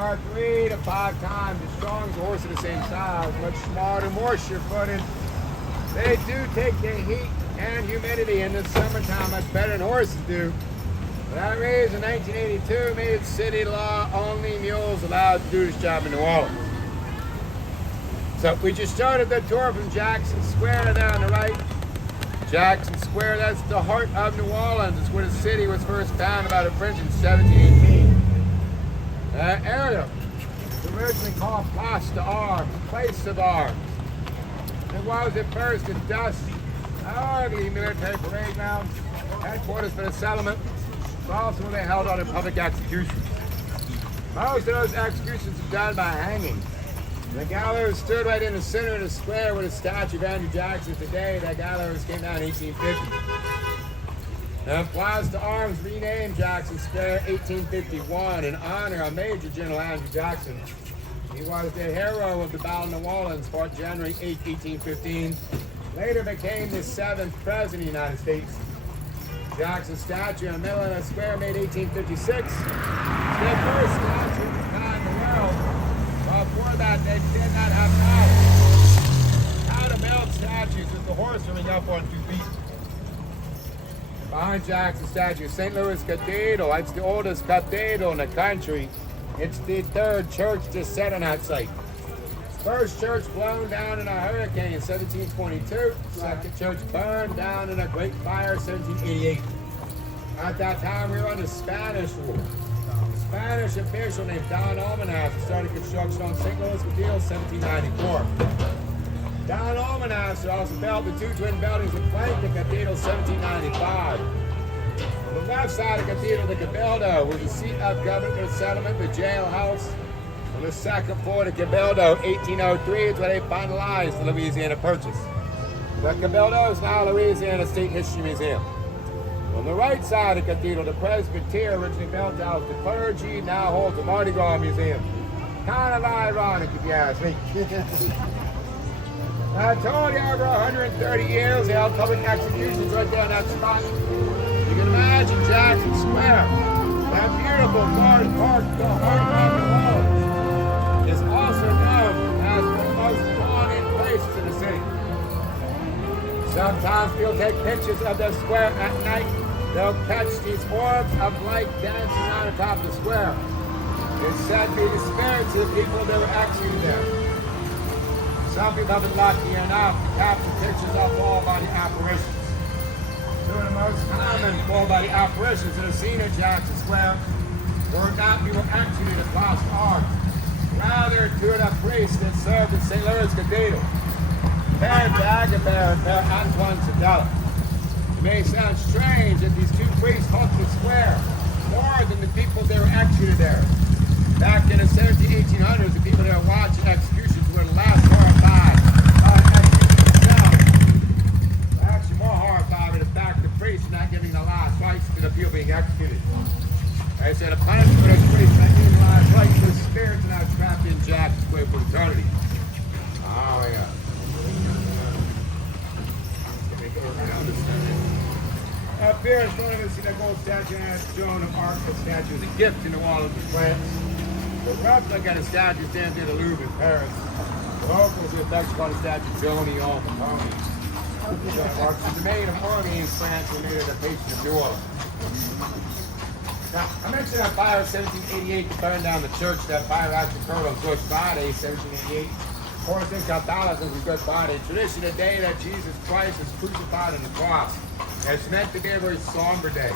are 3 to 5 times as strong as a horse of the same size, much smarter, more sure-footed. They do take the heat and humidity in the summertime much better than horses do. For that reason, 1982 made it city law, only mules allowed to do this job in New Orleans. So we just started the tour from Jackson Square there on the right. Jackson Square, that's the heart of New Orleans. It's where the city was first founded by the French in 1718. That area was originally called Place d'Armes, Place of Arms. It was at first a dusty, ugly military parade ground, headquarters for the settlement, but also where they held all the public executions. Most of those executions were done by hanging. The gallows stood right in the center of the square where the statue of Andrew Jackson today. That gallows came down in 1850. And Place d'Armes renamed Jackson Square 1851 in honor of Major General Andrew Jackson. He was the hero of the Battle of New Orleans, fought January 8, 1815. Later became the 7th President of the United States. Jackson's statue in the middle of the square made 1856. The first statue of its kind in the world. Before that, they did not have knowledge how to build statues with the horse swimming up on 2 feet. Behind Jackson's statue, St. Louis Cathedral. It's the oldest cathedral in the country. It's the 3rd church to set on that site. First church blown down in a hurricane in 1722. Second church burned down in a great fire in 1788. At that time, we were under Spanish rule. A Spanish official named Don Almanas started construction on St. Louis Cathedral in 1794. Don Almanas also built the 2 twin buildings that flanked the cathedral in 1795. On the left side of the cathedral, the Cabildo, was the seat of government of the settlement, the jailhouse. On the second floor, the Cabildo, 1803, is where they finalized the Louisiana Purchase. The Cabildo is now Louisiana State History Museum. On the right side of the cathedral, the Presbytery, originally built to house the clergy, now holds the Mardi Gras Museum. Kind of ironic, if you ask me. I told you over 130 years they held public executions right there in that spot. You can imagine Jackson Square, that beautiful garden park, the heart of New Orleans, is also known as one of the most haunted places in the city. Sometimes people take pictures of the square at night. They'll catch these orbs of light dancing on the top of the square. It's said to be the spirits of the people that were executed there. Some people have been lucky enough to capture pictures of full-body apparitions. Two of the most common full-body apparitions that are seen in Jackson Square were not people executed at Place d'Armes. Rather, two of the priests that served at St. Louis Cathedral, Père Dagobert and Père Antoine Sadella. It may sound strange that these 2 priests haunted the square more than the people that were executed there. Back in the 1800s, the people that were watching executions were the last horrified execution themselves. Actually, more horrified with the fact the priests are not giving the last rites to the people being executed. They said a punishment for those priests not giving the last rites to the spirits are now trapped in Jackson Square for eternity. Oh, yeah. Up here in front of us, see that gold statue has Joan of Arc. The statue is a gift to New Orleans of France. The replica of the statue stands near the Louvre in Paris. The locals in Mexico call the statue Joanie on the pony. Joan of Arc is the maid of army in France who made her the patron of New Orleans. Now, I mentioned that fire in 1788 to burn down the church. That fire actually occurred on Good Friday, 1788. Of course, in Catholicism, is Good Friday. Tradition, the day that Jesus Christ was crucified on the cross. It's meant to be a very somber day.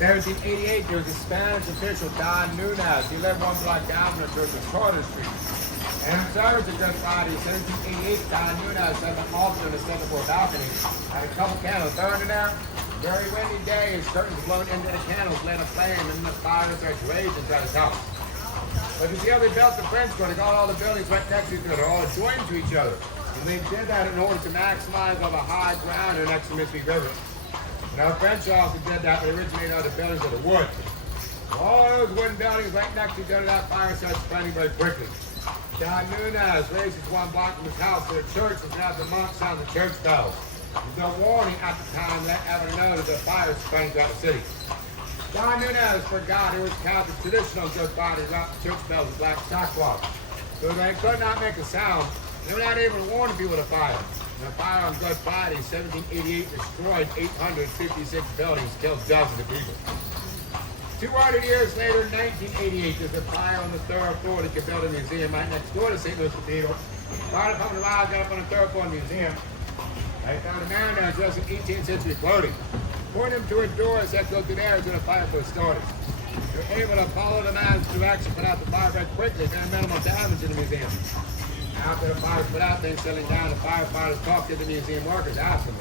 1788, there was a Spanish official, Don Nunez. He lived 1 block down from the church on Carter Street. And on Thursday, Good Friday, 1788, Don Nunez set an altar in the second floor balcony. Had a couple candles burning there. Very windy day, his curtains blown into the candles, lit a flame, and the fire started raging inside his house. But you see how they built the French Quarter? They got all the buildings right next to each other, they're all joined to each other. And they did that in order to maximize all the high ground next to Mississippi River. Now, the French also did that. They originated out of the buildings of the wood. All those wooden buildings right next to each other, that fire started spreading very quickly. Don Nunez raised 1 block from his house to the church and had the monks sound the church bells. There's no warning at the time that ever know that the fire is spreading throughout the city. Don Nunez forgot it was counted traditional good body wrapped church bells with black sackcloth. So they could not make a sound. They were not able to warn people of the fire. The fire on Good Friday, 1788, destroyed 856 buildings, killed dozens of people. 200 years later, 1988, there's a fire on the third floor of the Cathedral Museum right next door to St. Louis Cathedral. Fire department arrived up on the third floor of the museum. They found a man there dressed in 18th century clothing. Pointed him to a door as that go through there until the fireplace started. They were able to follow the man's direction, put out the fire very quickly, found minimal damage in the museum. After the fire was put out, things settling down, the firefighters talked to the museum workers, asked them,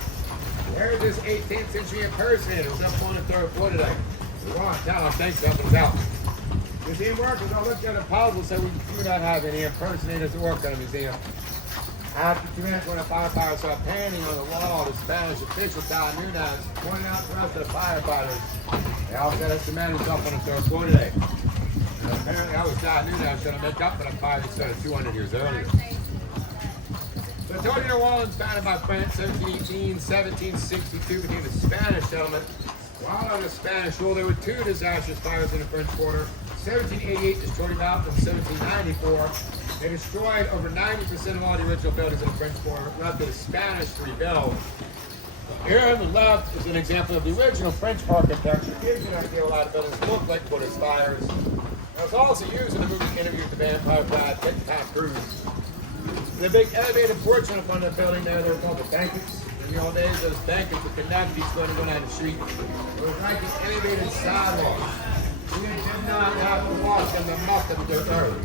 where's this 18th century impersonator who's up on the third floor today? We want to tell them, think something's out. Museum workers all looked at the puzzle and said, we do not have any impersonators that work on the museum. After 2 minutes, when the firefighters saw a painting on the wall, the Spanish official, Don Nunez, pointed out to the rest of the firefighters. They all said, it's the man who's up on the third floor today. And apparently, that was Don Nunez trying to make up for the fire that started 200 years earlier. So, Tony, New Orleans, founded by France, 1718, 1762, became a Spanish settlement. While under Spanish rule, there were 2 disastrous fires in the French Quarter. 1788 destroyed about in 1794. They destroyed over 90% of all the original buildings in the French Quarter, left the Spanish to rebuild. Here on the left is an example of the original French architecture. Gives you an idea what a lot of buildings look like before there's fires. It was also used in the movie Interview with the Vampire Bride, Tom Cruise. The big elevated porch in front of the building there, they were called the banquets. In the old days, those banquets would connect each one to go down the street. It was like an elevated sidewalk. You did not have to walk in the muck of the earth.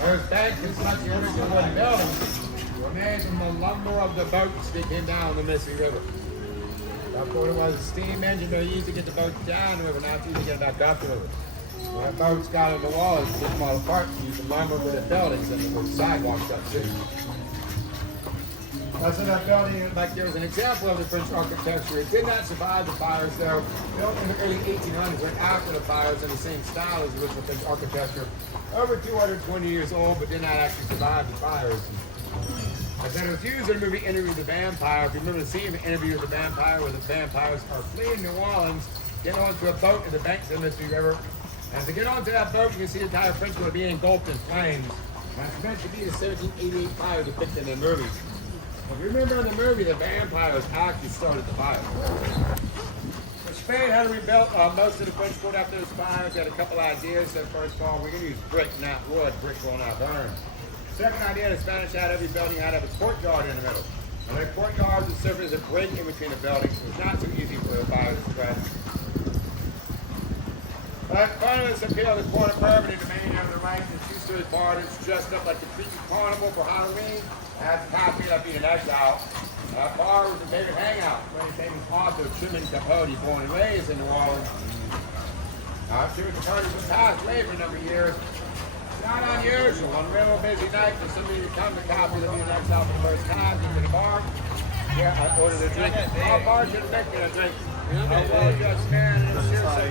Those banquets, like the original wooden buildings, were made from the lumber of the boats that came down the Mississippi River. Before there was a steam engine, they used to get the boats down the river, now it's easy to get back up the river. When the boats got on the wall, they took them all apart to use the lumber for the buildings and the sidewalks up too. That's in that building, like there was an example of the French architecture. It did not survive the fires, though. Built in the early 1800s, right after the fires, in the same style as the original French architecture. Over 220 years old, but did not actually survive the fires. And then it was used in the movie Interview with the Vampire. If you remember the scene of Interview with the Vampire, where the vampires are fleeing New Orleans, get onto a boat in the banks of the Mississippi River. And to get onto that boat, you can see the entire French Quarter being engulfed in flames. And it's meant to be the 1788 fire depicted in the movie. If you remember in the movie, the vampires actually started the fire. So Spain had to rebuild most of the French Quarter after those fires. They had a couple ideas. So first of all, we're going to use brick, not wood. Brick will not burn. Second idea, the Spanish had every building had to have a courtyard in the middle. And the courtyard would serve as a break in between the buildings. It was not too easy for the fire to spread. But part of this appeal to the corner permanent domain on the right, the 2-story bar that's dressed up like the creepy carnival for Halloween. That's happy of being an exile. Bar was a favorite hangout. When he famous author Truman Capote, born and raised in New Orleans. Truman Capote was passed away for a number of years. It's not unusual on a real busy night for somebody to come to Capote to be an exile for the first time into the bar. Yeah, I ordered a drink. All bars should make me a drink. Oh, well, just man, it's just not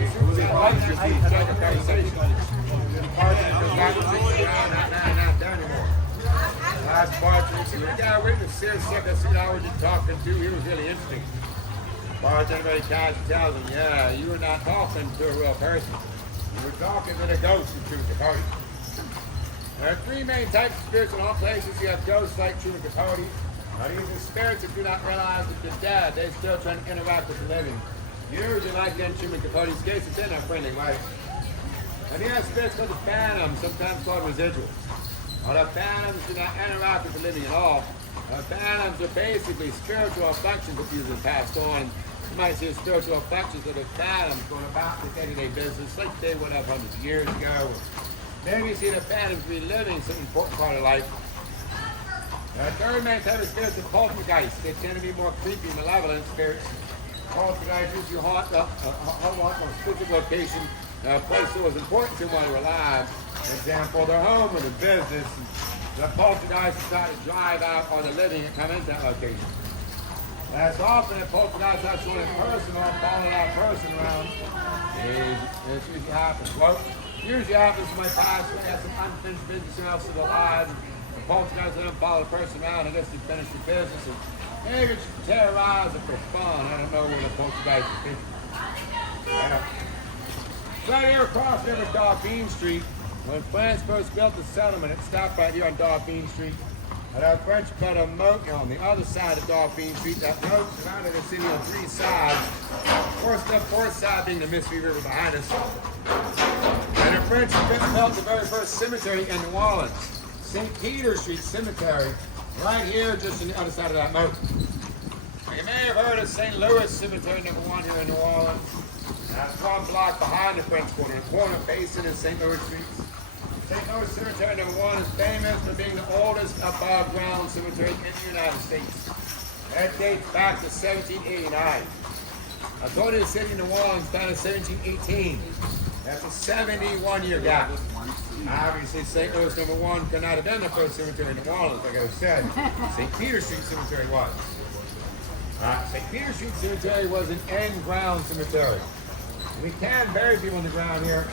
done anymore. Last bartender, the guy with the serious second seat I was just talking to, he was really interesting. Bartender casually tells him, yeah, you were not talking to a real person. You were talking to the ghost who Truman Capote. There are 3 main types of spirits in all places. You have ghosts like Truman Capote. These are spirits that do not realize that they're dead. They're still trying to interact with the living. Usually, like in Truman Capote's case, it's in a friendly way. And you have spirits called the phantoms, sometimes called residuals. The phantoms do not interact with the living at all. Phantoms are basically spiritual functions that usually passed on. You might see spiritual functions of the phantoms going about the day-to-day business like they would have hundreds of years ago. Maybe you see the phantoms reliving some important part of life. Third main type of spirits are poltergeists. They tend to be more creepy, malevolent spirits. Poltergeists usually haunt on a specific location, a place that was important to them while they were alive. For example, their home or their business. The poltergeists decide to drive out on the living and come into that location. As often, a poltergeist has one person or following that person around. This usually happens. Well, usually happens when my pastor has some unfinished business else to the alive. The poltergeist doesn't follow the person around unless they finish the business. And maybe it's terrorize it for fun. I don't know what a poltergeist is. Yeah. Right here across there with Dauphine Street, when France first built the settlement, it stopped right here on Dauphine Street. And our French built a moat on the other side of Dauphine Street. That moat surrounded the city on three sides. The fourth side being the Mississippi River behind us. And the French built the very first cemetery in New Orleans, St. Peter Street Cemetery, right here just on the other side of that moat. You may have heard of St. Louis Cemetery number 1 here in New Orleans. That's 1 block behind the French Quarter, the corner basin in St. Louis Streets. St. Louis Cemetery number 1 is famous for being the oldest above ground cemetery in the United States. That dates back to 1789. According to the city of New Orleans, founded in 1718. That's a 71-year gap. Obviously, St. Louis number 1 could not have been the first cemetery in New Orleans, like I said. St. Peter Street Cemetery was. St. Peter Street Cemetery was an in-ground cemetery. We can bury people in the ground here.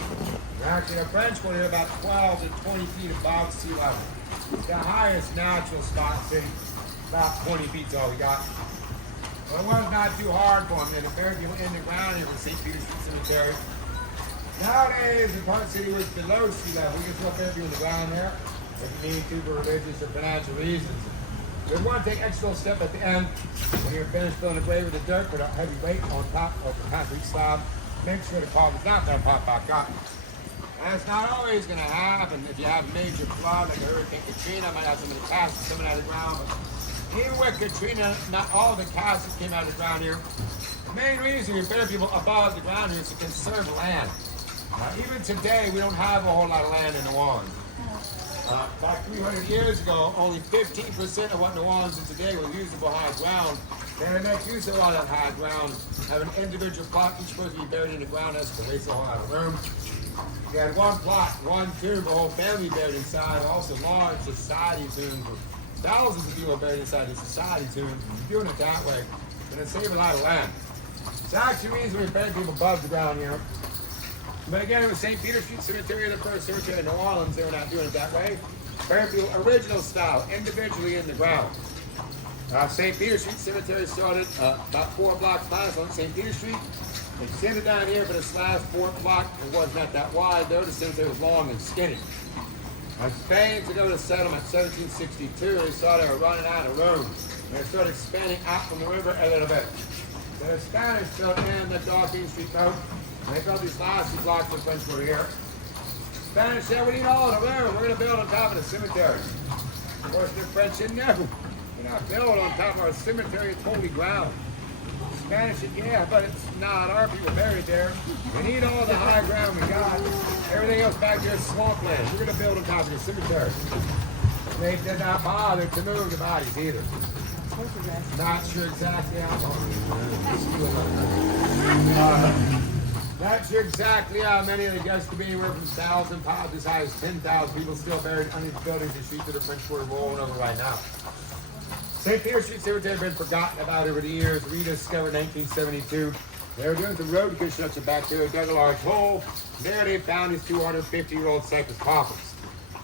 Actually, a French Quarter here about 12 to 20 feet above sea level. It's the highest natural spot in the city. About 20 feet is all we got. But it was not too hard for them. They buried people in the ground here in St. Peter Street Cemetery. Nowadays, the part of the city was below sea level. We can still bury people in the ground there if you need to for religious or financial reasons. We want to take an extra little step at the end. When you're finished filling the grave with the dirt, put a heavy weight on top of the concrete slab. Make sure the coffin's not going to pop back up. And it's not always going to happen. If you have major flood, like a Hurricane Katrina, might have some of the caskets coming out of the ground. But even with Katrina, not all the caskets came out of the ground here. The main reason we bury people above the ground here is to conserve land. Even today, we don't have a whole lot of land in New Orleans. About 300 years ago, only 15% of what New Orleans is today was usable high ground. They make use of all that high ground, have an individual plot, each supposed to be buried in the ground, that's to waste a whole lot of room. You had one plot, one tomb, the whole family buried inside, also large society tombs, thousands of people buried inside the society tombs. Doing it that way, and it saved a lot of land. It's actually the reason we bury people above the ground here. But again, it was St. Peter Street Cemetery, the first cemetery in New Orleans. They were not doing it that way. Burying people original style, individually in the ground. St. Peter Street Cemetery started about 4 blocks past on St. Peter Street. Extended down here, but this last 4th block, it was not that wide, though the cemetery was long and skinny. Spain took over the settlement in 1762. They saw they were running out of room. They started expanding out from the river a little bit. The Spanish built in the Dauphine Street moat. They built these last 2 blocks of French Quarter here. Spanish said, we need all the room. We're going to build on top of the cemetery. Of course, the French said, no. We're not building on top of our cemetery. It's holy ground. Spanish said, yeah, but it's not. Our people buried there. We need all the high ground we got. Everything else back there is swampland. We're going to build on top of the cemetery. They did not bother to move the bodies either. Not sure exactly how Not sure exactly how many they guessed to be anywhere from 1,000 pounds as high as 10,000 people still buried under the buildings and streets of the French Quarter rolling over right now. St. Peter Street Cemetery has been forgotten about over the years. Rediscovered in 1972. They were doing some road construction back there, dug a large hole. There they found these 250-year-old cypress coffins.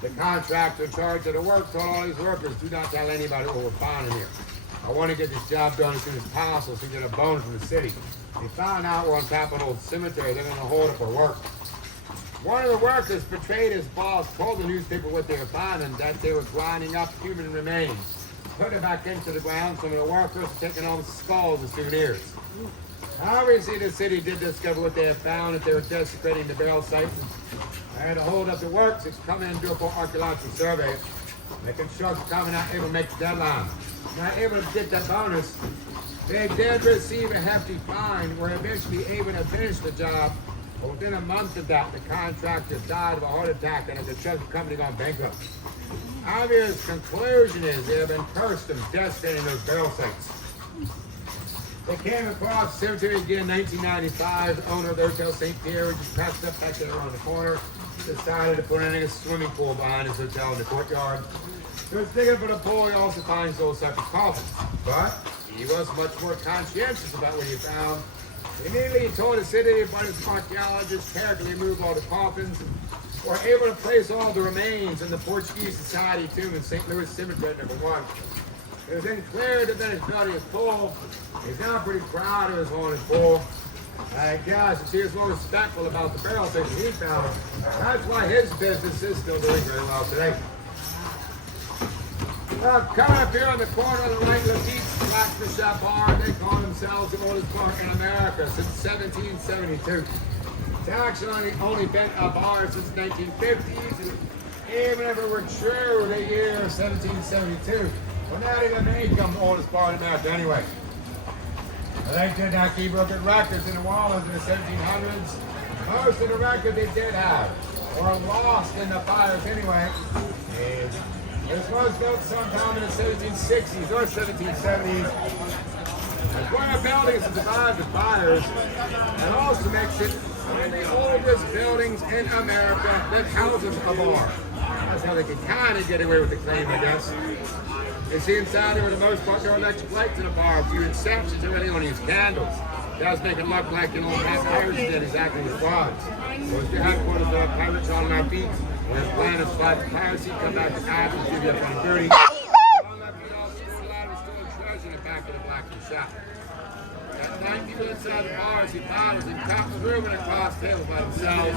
The contractor in charge of the work told all these workers, do not tell anybody what we're finding here. I want to get this job done as soon as possible so we get a bonus from the city. They found out we're on top of an old cemetery. They're going to hold up our work. One of the workers betrayed his boss, told the newspaper what they were finding, that they were grinding up human remains. Put it back into the ground. Some of the workers were taking home skulls as souvenirs. Obviously, the city did discover what they had found, that they were desecrating the burial sites. They had to hold up the works and come in and do a full archaeological survey. The construction company not able to make the deadline. Not able to get that bonus. They did receive a hefty fine, were eventually able to finish the job. But within a month of that, the contractor died of a heart attack and the construction company gone bankrupt. Obvious conclusion is they have been cursed and desecrating those burial sites. They came across the cemetery again in 1995. The owner of the Hotel St. Pierre just passed up back there around the corner. Decided to put in a swimming pool behind his hotel in the courtyard. He was digging for the pool. He also finds those separate coffins. But he was much more conscientious about what he found. Immediately he told the city about his archaeologists carefully moved all the coffins, were able to place all the remains in the Portuguese Society tomb in St. Louis Cemetery number 1. It was then clear that his building is full. He's now pretty proud of his haunted pool. I guess he was more respectful about the barrel things he found. That's why his business is still doing very well today. Coming up here on the corner of the right, Lafitte's Blacksmith Shop Bar. They call themselves the oldest bar in America since 1772. It's actually only been a bar since the 1950s. And even if it were true, the year 1772, well, not even they become the oldest bar in America anyway. But they did not keep broken records in New Orleans in the 1700s. Most of the records they did have were lost in the fires anyway. And this was built sometime in the 1760s or 1770s. It's one of the buildings that survived the fires and also makes it one of the oldest buildings in America that houses a bar. That's how they could kind of get away with the claim, I guess. You see inside there, for the most part, there are electric lights in the bar. A few exceptions, they really only use candles. It does make it look like an old Carriage did exactly as it was. So it's the headquarters of Carriage on our feet. When it's planned to slide the piracy, come back to Athens, give you up on 30. All that beat all still alive and still a treasure in the back of the Blacksmith Shop. At night, people inside the bar see bottles and coppers rooming across tables by themselves.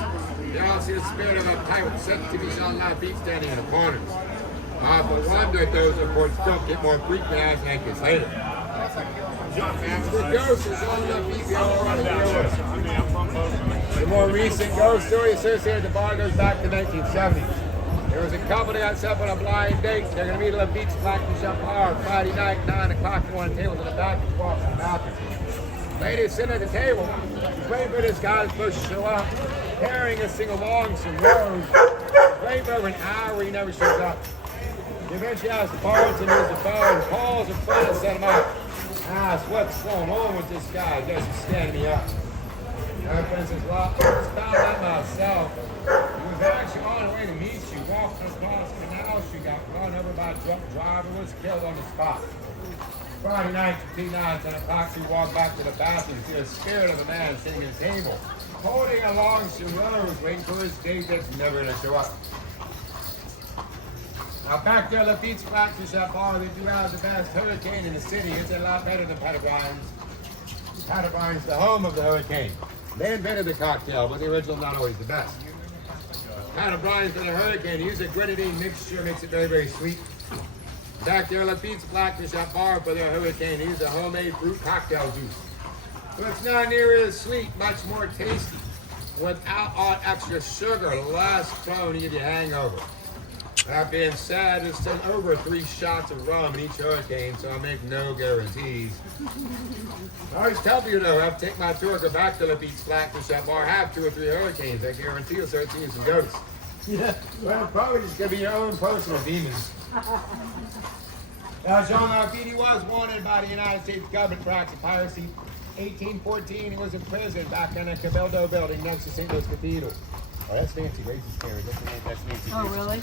They all see the spirit of a pirate sent to be Jean Lafitte standing in the corners. But wonder if those reports don't get more frequent as it gets later. The ghost is Jean Lafitte, the only one to deal with. The more recent ghost story associated with the bar goes back to the 1970s. There was a couple that got set up on a blind date. They're going to meet at Lafitte's Blacksmith Shop Bar Friday night, 9 o'clock. One table in the back and walk in the bathroom. Lady sitting at the table, waiting for this guy that's supposed to show up, carrying a single long some rose. Waiting for over an hour, he never shows up. She eventually asks the bartender to use the phone, calls her friend and set him up. Asks what's going on with this guy, he doesn't stand me up. Her friend says, well, I just found out myself. He was actually on the way to meet you, walked across the canal street, got run over by a drunk driver, was killed on the spot. Friday night, between 9 and 10 o'clock, she walked back to the bathroom to see the spirit of a man sitting at a table, holding a long rose, waiting for his date that's never going to show up. Now back there, Lafitte's Blacksmith Shop Bar, they do have the best hurricane in the city. It's a lot better than Paderbrine's. Paderbrine's the home of the hurricane. They invented the cocktail, but the original not always the best. Paderbrine's for the hurricane. They use a grenadine mixture, makes it very, very sweet. Back there, Lafitte's Blacksmith Shop Bar for their hurricane. They use a homemade fruit cocktail juice. So it's not near as sweet, much more tasty. Without all extra sugar, less prone to give you a hangover. That being said, there's still over 3 shots of rum in each hurricane, so I make no guarantees. I always tell people, though, I have to take my tour, go back to Lafitte's Blacksmith Shop Bar, have 2 or 3 hurricanes. I guarantee you'll start seeing some ghosts. Yeah. Well, probably just going to be your own personal demons. Now, Jean Lafitte was wanted by the United States government for acts of piracy. 1814, he was in prison back in the Cabildo building next to St. Louis Cathedral. Oh, that's Nancy Grace's carriage. That's Nancy. Oh, really?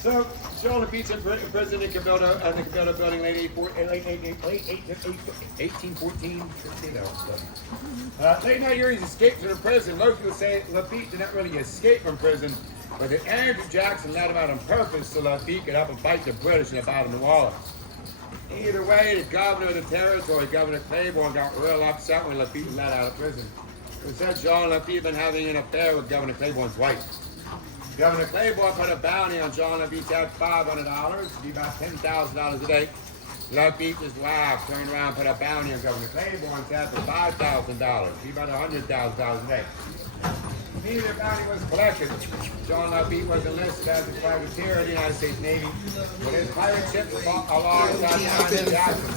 So, Jean Lafitte's in prison in Cabildo building late 1814. Late night years, he escaped from the prison. Most people say Lafitte did not really escape from prison, but that Andrew Jackson let him out on purpose so Lafitte could help him fight the British in the Battle of New Orleans. Either way, the governor of the territory, Governor Claiborne, got real upset when Lafitte was let out of prison. It said Jean Lafitte had been having an affair with Governor Claiborne's wife. Governor Claiborne put a bounty on Jean Lafitte's head, $500, to be about $10,000 a day. Lafitte just laughed, turned around, put a bounty on Governor Claiborne's head for $5,000, to be about $100,000 a day. Neither bounty was collected. Jean Lafitte was enlisted as a privateer in the United States Navy. When his pirate ship fought alongside Andrew Jackson,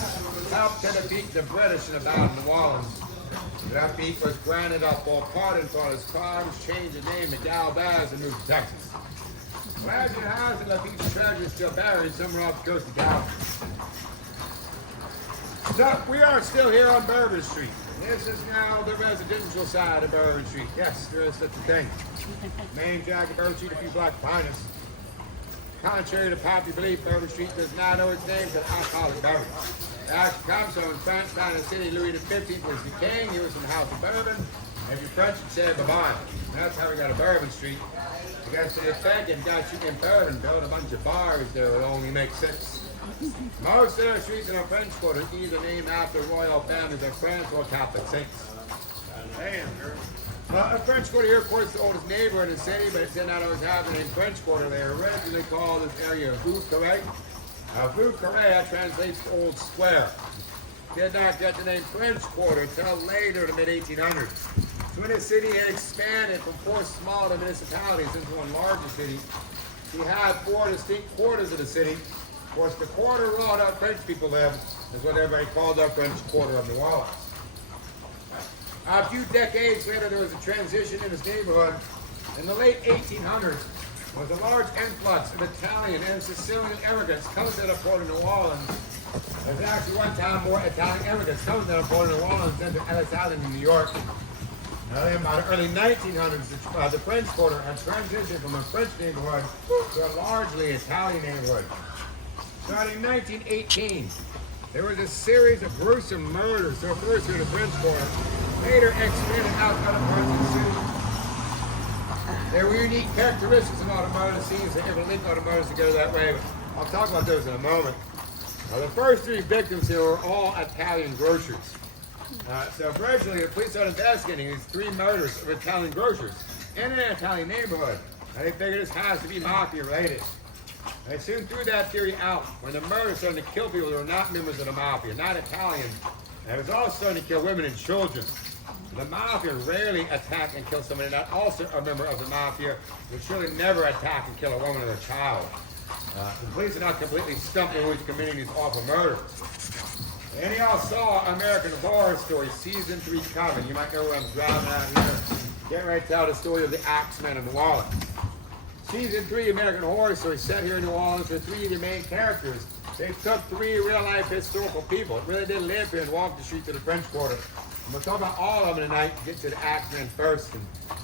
helped to defeat the British in the Battle of New Orleans. Lafitte was granted a full pardon for his crimes, changed his name to Galvez, and moved to Texas. Legend has it Lafitte's treasure is still buried somewhere off the coast of Galvez. So, we are still here on Bourbon Street. This is now the residential side of Bourbon Street. Yes, there is such a thing. Name Jack of Bourbon Street, a few black finest. Contrary to popular belief, Bourbon Street does not owe its name to alcoholic beverage. It actually comes from France, down in the city. Louis XV was the king. He was from the House of Bourbon. If you're French, you'd say Bourbon. That's how we got a Bourbon Street. I guess to the effect, if you got you in Bourbon, build a bunch of bars there, it would only make sense. Most of the streets in the French Quarter are either named after royal families of France or Catholic saints. A French Quarter here, of course, the oldest neighborhood in the city, but it did not always have the name French Quarter. They originally called this area Rue Carriage. Rue Carriage translates to Old Square. Did not get the name French Quarter until later, the mid-1800s. So when the city had expanded from 4 smaller municipalities into one larger city, we had 4 distinct quarters of the city. Of course, the quarter where all the French people lived is what everybody called the French Quarter of New Orleans. A few decades later, there was a transition in this neighborhood. In the late 1800s, there was a large influx of Italian and Sicilian immigrants coming to the port of New Orleans. There's actually one time more Italian immigrants coming to the port of New Orleans than to Ellis Island in New York. Now, in about the early 1900s, the French Quarter had transitioned from a French neighborhood to a largely Italian neighborhood. Starting in 1918, there was a series of gruesome murders, so first in the French Quarter, later expanded out to other parts of the city. There were unique characteristics in all the murder scenes that never linked all the murders together that way, but I'll talk about those in a moment. The first 3 victims here were all Italian grocers. So originally, the police started investigating these 3 murders of Italian grocers in an Italian neighborhood. And they figured this has to be mafia related. They soon threw that theory out when the murders started to kill people who were not members of the mafia, not Italian. And it was also starting to kill women and children. The mafia rarely attack and kill somebody not also a member of the mafia, would surely never attack and kill a woman or a child. The police are not completely stumped on who's committing these awful murders. And y'all saw American Horror Story Season 3 coming. You might know where I'm driving out here. Getting ready to tell the story of the Axeman of New Orleans. Season 3 American Horror Story set here in New Orleans with 3 of the main characters. They took 3 real-life historical people that really did live here and walked the streets of the French Quarter. And we'll talk about all of them tonight to get to the Axeman first.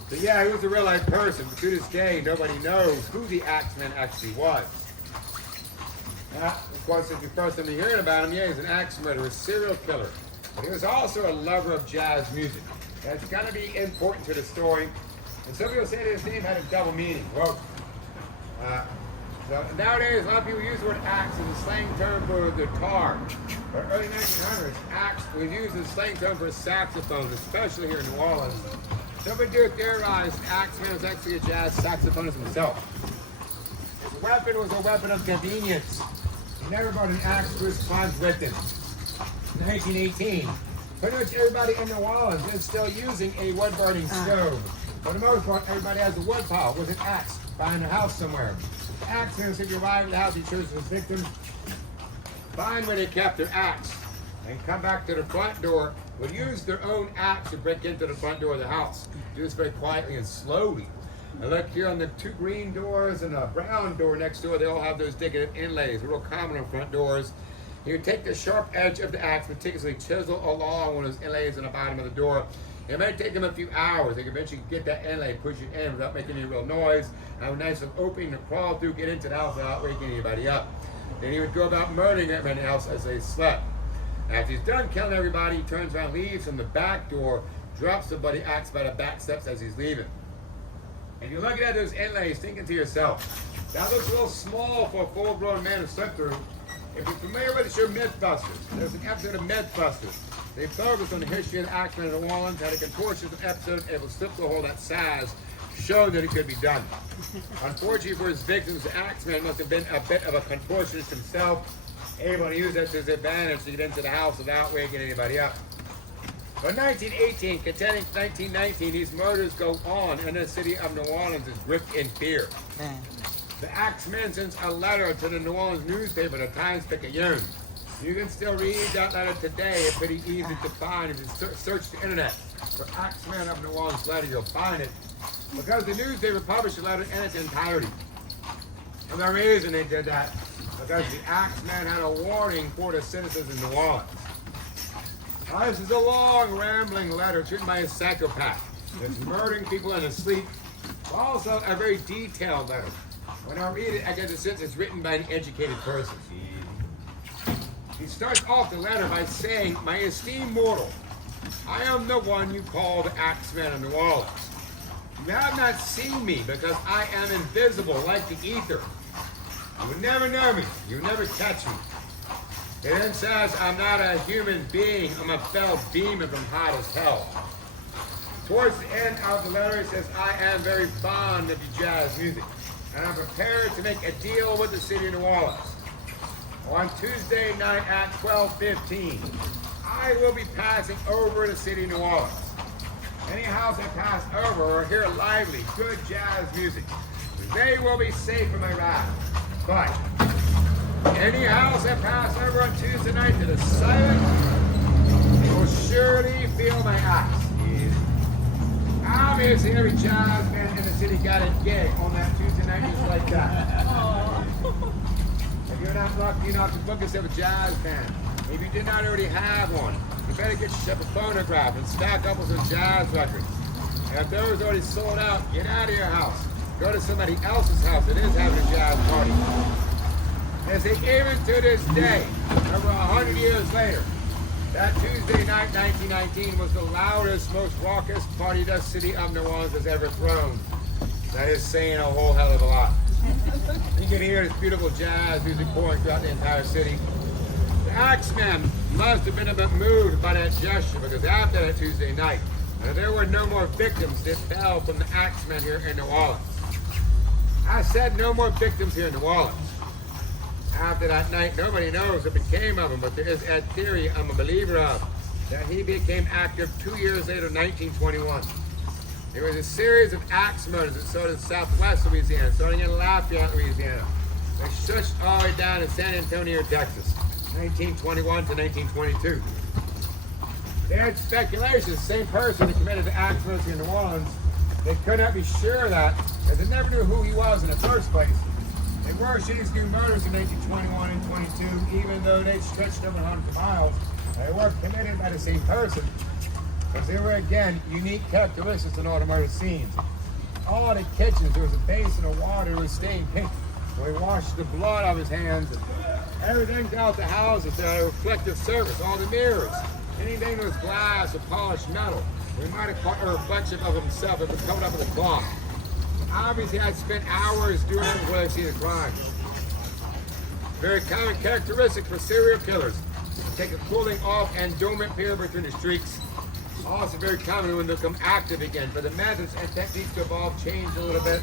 So yeah, he was a real-life person, but to this day, nobody knows who the Axeman actually was. Of course, if you're first time hearing about him, yeah, he's an axe murderer, a serial killer. But he was also a lover of jazz music. That's going to be important to the story. And some people say that his name had a double meaning. Well, so nowadays, a lot of people use the word axe as a slang term for guitar. But early 1900s, axe was used as a slang term for saxophone, especially here in New Orleans. Somebody do theorize the Axeman was actually a jazz saxophonist himself. His weapon was a weapon of convenience. He never brought an axe to his crimes with him. In 1918, pretty much everybody in New Orleans is still using a wood-burning stove. For the most part, everybody has a wood pile with an axe behind a house somewhere. The Axeman, if you arrive at the house, he chose his victim, find where they kept their axe, and come back to the front door, would use their own axe to break into the front door of the house. Do this very quietly and slowly. And look here on the 2 green doors and a brown door next door, they all have those decorative inlays, real common on front doors. You would take the sharp edge of the axe, meticulously chisel along one of those inlays on the bottom of the door. It might take them a few hours. They can eventually get that inlay, push it in without making any real noise, have a nice little opening to crawl through, get into the house without waking anybody up. Then he would go about murdering everybody else as they slept. After he's done killing everybody, he turns around, leaves from the back door, drops the bloody axe by the back steps as he's leaving. And you're looking at those inlays, thinking to yourself, that looks a little small for a full-grown man to slip through. If you're familiar with the show Mythbusters, there's an episode of Mythbusters. They focused on the history of the Axeman of New Orleans, had a contortionist episode able to slip the hole that size, showed that it could be done. Unfortunately for his victims, the Axeman must have been a bit of a contortionist himself, able to use that to his advantage to get into the house without waking anybody up. But 1918, contending 1919, these murders go on, and the city of New Orleans is gripped in fear. The Axeman sends a letter to the New Orleans newspaper, the Times-Picayune. You can still read that letter today. It's pretty easy to find. If you search the internet for Axeman of New Orleans letter, you'll find it. Because the newspaper published the letter in its entirety. And the reason they did that, because the Axeman had a warning for the citizens in New Orleans. Now, this is a long, rambling letter written by a psychopath that's murdering people in his sleep. Also, a very detailed letter. When I read it, I get the sense it's written by an educated person. He starts off the letter by saying, "My esteemed mortal, I am the one you call the Axeman of New Orleans. You have not seen me because I am invisible like the ether. You would never know me. You would never catch me. It then says, I'm not a human being. I'm a fell demon from hot as hell. Towards the end of the letter, it says, I am very fond of the jazz music, and I'm prepared to make a deal with the city of New Orleans. On Tuesday night at 12:15, I will be passing over the city of New Orleans. Any house I pass over will hear lively, good jazz music. They will be safe from my wrath. But any house I pass over on Tuesday night that is silent, they will surely feel my axe. Obviously, every jazz band in the city got a gig on that Tuesday night just like that. If you're not lucky enough to book yourself a jazz band, if you did not already have one, you better get yourself a phonograph and stack up with some jazz records. And if those already sold out, get out of your house. Go to somebody else's house that is having a jazz party. As they even to this day, over 100 years later, that Tuesday night, 1919, was the loudest, most raucous party the city of New Orleans has ever thrown. That is saying a whole hell of a lot. You can hear this beautiful jazz music pouring throughout the entire city. The Axemen must have been a bit moved by that gesture, because after that Tuesday night, there were no more victims that fell from the Axemen here in New Orleans. I said no more victims here in New Orleans. After that night, nobody knows what became of him, but there is a theory I'm a believer of, that he became active 2 years later, 1921. There was a series of axe murders that started in southwest Louisiana, starting in Lafayette, Louisiana. They shushed all the way down in San Antonio, Texas, 1921 to 1922. They had speculation, the same person that committed the axe murders in New Orleans, they could not be sure of that, because they never knew who he was in the first place. They were shooting two murders in 1921 and 22, even though they stretched over hundreds of miles. They were committed by the same person, because there were, again, unique characteristics in all the murder scenes. All the kitchens, there was a basin of water that was stained pink, where he washed the blood off his hands. And everything throughout the houses, a reflective surface, all the mirrors, anything that was glass or polished metal, we might have caught a reflection of himself if it was covered up with a cloth. Obviously, I'd spent hours doing it before I'd seen a crime. Very common characteristic for serial killers. Take a cooling off and dormant period between the streaks. Also very common when they become active again. But the methods and techniques to evolve changed a little bit.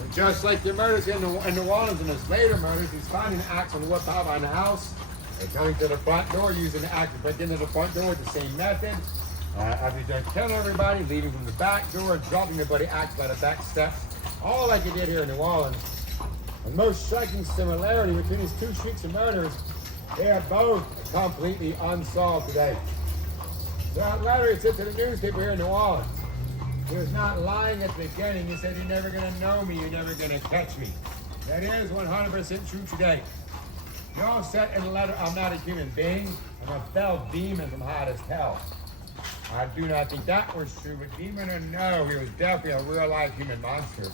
And just like the murders in New Orleans and his later murders, he's finding the axe on the wood pile behind the house. They're coming to the front door using the axe to break into the front door with the same method. After he's done killing everybody, leaving from the back door, dropping the bloody axe by the back steps, all like he did here in New Orleans. The most striking similarity between these two streaks of murders, they are both completely unsolved today. That letter he sent to the newspaper here in New Orleans. He was not lying at the beginning. He said, you're never going to know me, you're never going to catch me. That is 100% true today. He also said in the letter, I'm not a human being, I'm a fell demon from hot as hell. I do not think that was true, but demon or no, he was definitely a real-life human monster.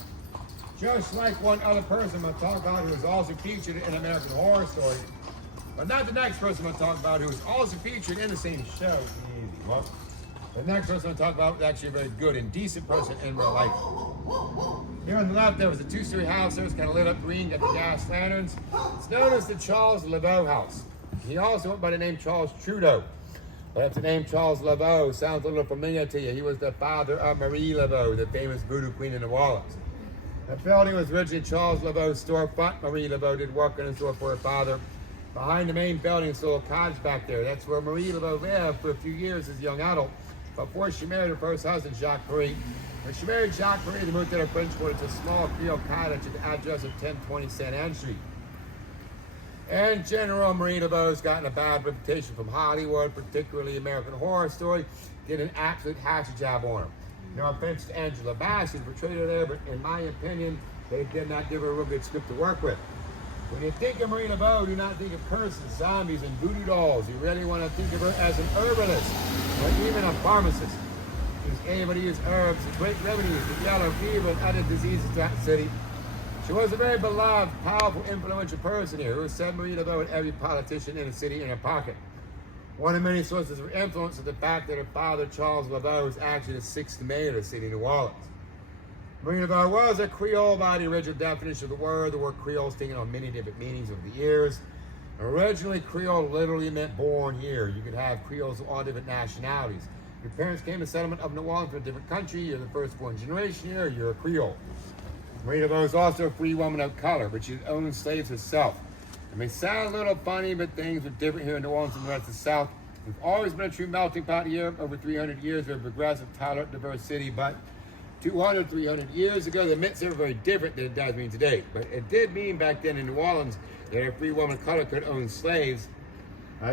Just like one other person I'm going to talk about who was also featured in American Horror Story, but not the next person I'm going to talk about who was also featured in the same show. Easy, well, the next person I'm going to talk about was actually a very good and decent person in real life. Here on the left, there was a two-story house that was kind of lit up green, got the gas lanterns. It's known as the Charles Laveau house. He also went by the name Charles Trudeau. But if the name Charles Laveau sounds a little familiar to you, he was the father of Marie Laveau, the famous voodoo queen in New Orleans. The building was originally Charles Laveau's storefront. Marie Laveau did work in the store for her father. Behind the main building is a little cottage back there. That's where Marie Laveau lived for a few years as a young adult, before she married her first husband, Jacques Paris. When she married Jacques Paris, they moved to their French Quarter to a small Creole cottage at the address of 1020 St. Anne Street. In general, Marie Laveau's gotten a bad reputation from Hollywood, particularly American Horror Story, did an absolute hatchet job on her. No offense to Angela Bassett's portrayed her there, but in my opinion, they did not give her a real good script to work with. When you think of Marie Laveau, do not think of curses, zombies, and voodoo dolls. You really want to think of her as an herbalist, or even a pharmacist. She was able to use herbs and great remedies to yellow fever and other diseases throughout the city. She was a very beloved, powerful, influential person here who said Marie Laveau had every politician in the city in her pocket. One of many sources of influence is the fact that her father, Charles Laveau, was actually the 6th mayor of the city of New Orleans. Marina Bar was a Creole by the original definition of the word. The word Creole is taken on many different meanings over the years. Originally, Creole literally meant born here. You could have Creoles of all different nationalities. Your parents came to settlement of New Orleans from a different country. You're the firstborn generation here. You're a Creole. Marina Bar was also a free woman of color, but she owned slaves herself. It may sound a little funny, but things were different here in New Orleans than the rest of the South. We've always been a true melting pot here. Over 300 years, we're a progressive, tolerant, diverse city, but 200, 300 years ago, the meant something very different than it does mean today. But it did mean back then in New Orleans that a free woman of color could own slaves.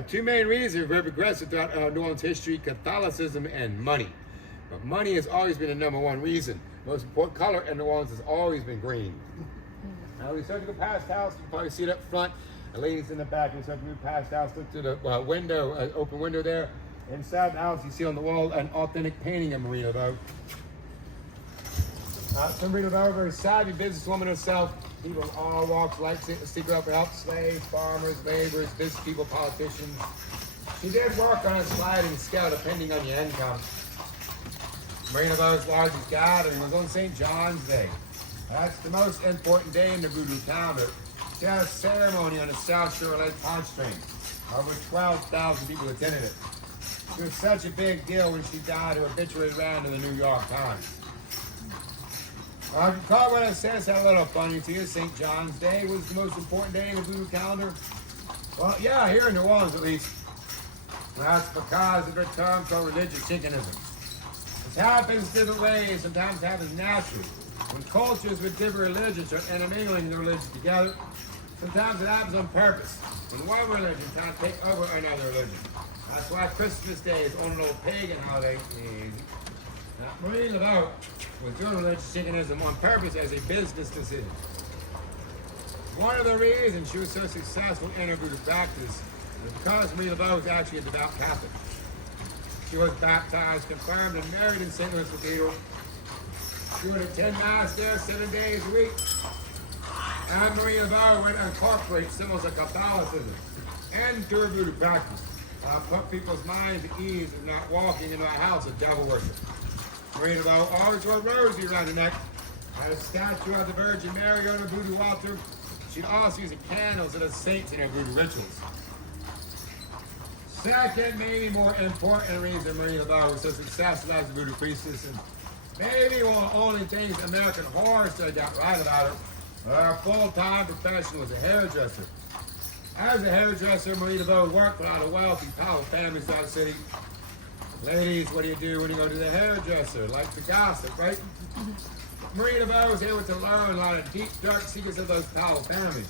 Two main reasons are very progressive throughout New Orleans history: Catholicism and money. But money has always been the number one reason. Most important color in New Orleans has always been green. Now we start to go past the house. You can probably see it up front. The ladies in the back. We start to move past the house. Look through the window, open window there. Inside the house, you see on the wall an authentic painting of Marina Bar. Marina Bar, very savvy businesswoman herself. People of all walks of life seek her up for help: slaves, farmers, laborers, business people, politicians. She did work on a sliding scale depending on your income. Marina Bar's largest gathering was on St. John's Day. That's the most important day in the voodoo calendar. She had a ceremony on the South Shore Lake Pontchartrain. Over 12,000 people attended it. It was such a big deal when she died, her obituary ran in the New York Times. You caught what I said? Sound a little funny to you. St. John's Day was the most important day in the voodoo calendar. Well, yeah, here in New Orleans at least. That's because of the term called religious synchronism. This happens different ways. Sometimes it happens naturally. When cultures with different religions are intermingling the religions together, sometimes it happens on purpose. When one religion tries to take over another religion. That's why Christmas Day is on an old pagan holiday. Now, Marina Bar was doing religious synchronism on purpose as a business decision. One of the reasons she was so successful in her voodoo practice is because Marina Bar was actually a devout Catholic. She was baptized, confirmed, and married in St. Louis Cathedral. She would attend Mass there 7 days a week. And Marina Bar would incorporate symbols of Catholicism and to her voodoo practice. Put people's minds at ease of not walking into a house of devil worship. Marina Bar always wore a rosary around her neck. Had a statue of the Virgin Mary on her voodoo altar. She'd also use the candles of the saints in her voodoo rituals. Second, maybe more important reason Marina Bar was so successful as a voodoo priestess, and maybe one of the only things American Horror Story got right about her, her full-time profession was a hairdresser. As a hairdresser, Marina Bar worked for a lot of wealthy, powerful families throughout the city. Ladies, what do you do when you go to the hairdresser? Like to gossip, right? Marina Bar was able to learn a lot of deep, dark secrets of those powerful families.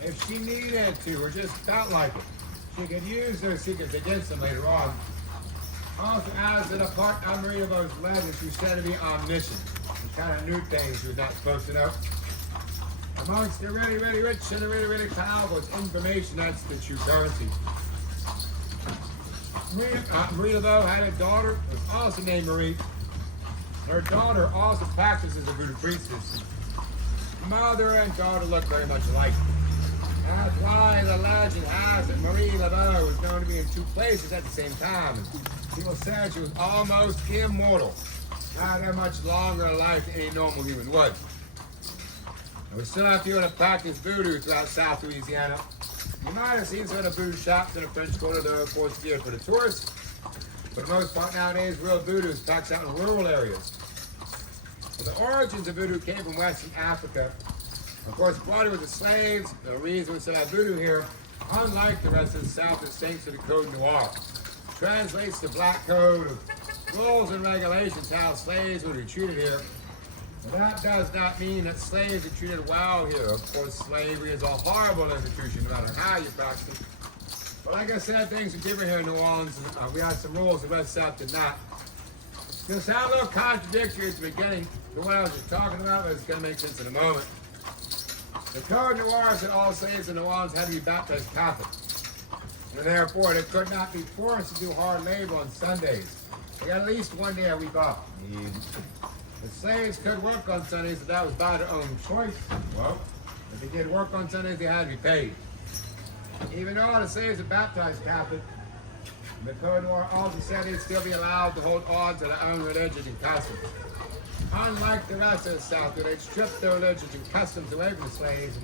If she needed to, or just felt like it, she could use those secrets against them later on. Also, as in a part of Marina Bar's legend, she was said to be omniscient. She kind of knew things she was not supposed to know. Amongst the really, really rich and the really, really powerful, it's information that's the true currency. Marina Bar had a daughter who was also named Marie. Her daughter also practices a voodoo priestess. Mother and daughter look very much alike. That's why the legend has it Marina Bar was known to be in two places at the same time. People said she was almost immortal. Not that much longer in life than any normal human would. And we still have people that practice voodoo throughout South Louisiana. You might have seen some of the voodoo shops in the French Quarter that are, of course, geared for the tourists. For the most part nowadays, real voodoo is practiced out in rural areas. Well, the origins of voodoo came from Western Africa. Of course, party with the slaves. The reason we still have voodoo here, unlike the rest of the South, is thanks to the Code Noir. Translates the black code of rules and regulations how slaves would be treated here. But that does not mean that slaves are treated well here. Of course, slavery is a horrible institution, no matter how you practice it. But like I said, things are different here in New Orleans. We had some rules the rest of the South did not. It's going to sound a little contradictory at the beginning to what I was just talking about, but it's going to make sense in a moment. The Code Noir said all slaves in New Orleans had to be baptized Catholic. And therefore, they could not be forced to do hard labor on Sundays. They got at least one day a week off. The slaves could work on Sundays, but that was by their own choice. Well, if they did work on Sundays, they had to be paid. Even though the slaves are baptized Catholic, The Code Noir also said they'd still be allowed to hold on to their own religion and customs. Unlike the rest of the South, where they'd stripped their religions and customs away from the slaves,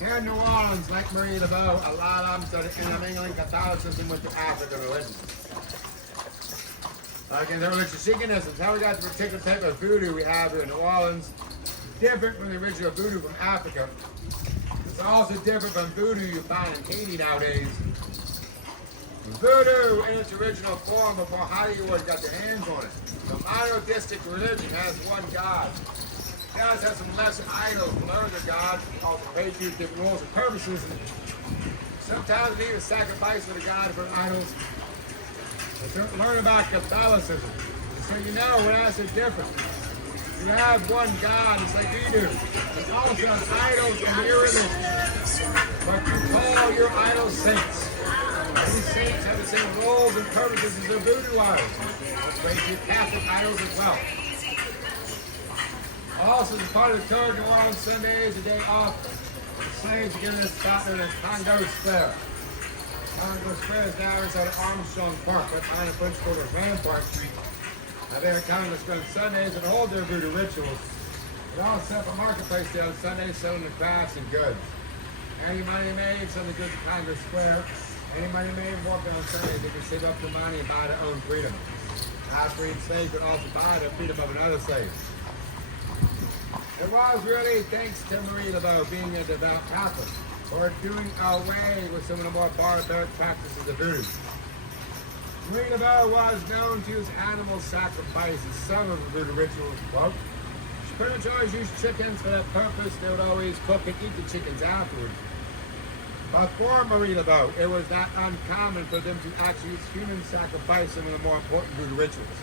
here in New Orleans, like Marie Laveau, a lot of them started intermingling Catholicism with the African religions. Like in the religious Shamanism, how we got the particular type of voodoo we have here in New Orleans, different from the original voodoo from Africa. It's also different from voodoo you find in Haiti nowadays. Voodoo in its original form before Hollywood got their hands on it. The monotheistic religion has one God. It does have some lesser idols below the God, also pay to different roles and purposes. And sometimes they even sacrifice to the God for idols. But learn about Catholicism. So you know when I say different. You have one God, it's like we do. There's also idols in your religion. But you call your idols saints. These saints have the same roles and purposes as their voodoo idols. But you Catholic idols as well. Also, as part of the Code New Orleans Sundays, a day off, the slaves are given a spot known as Congo Square. Congo Square is now inside of Armstrong Park, right behind the French Quarter of Rampart Street. Now they're in Congo Square on Sundays and hold their voodoo rituals. They all set up a marketplace there on Sundays selling the crafts and goods. Any money made, sell the goods at Congo Square. Any money made walking on Sundays, they can save up the money and buy their own freedom. Half-breed slaves could also buy the freedom of another slave. It was really thanks to Marie Laveau being a devout Catholic, or doing away with some of the more barbaric practices of voodoo. Marie Laveau was known to use animal sacrifice in some of the voodoo rituals. Quote, she pretty much always used chickens for that purpose. They would always cook and eat the chickens afterwards. But for Marie Laveau, it was not uncommon for them to actually use human sacrifice in some of the more important voodoo rituals.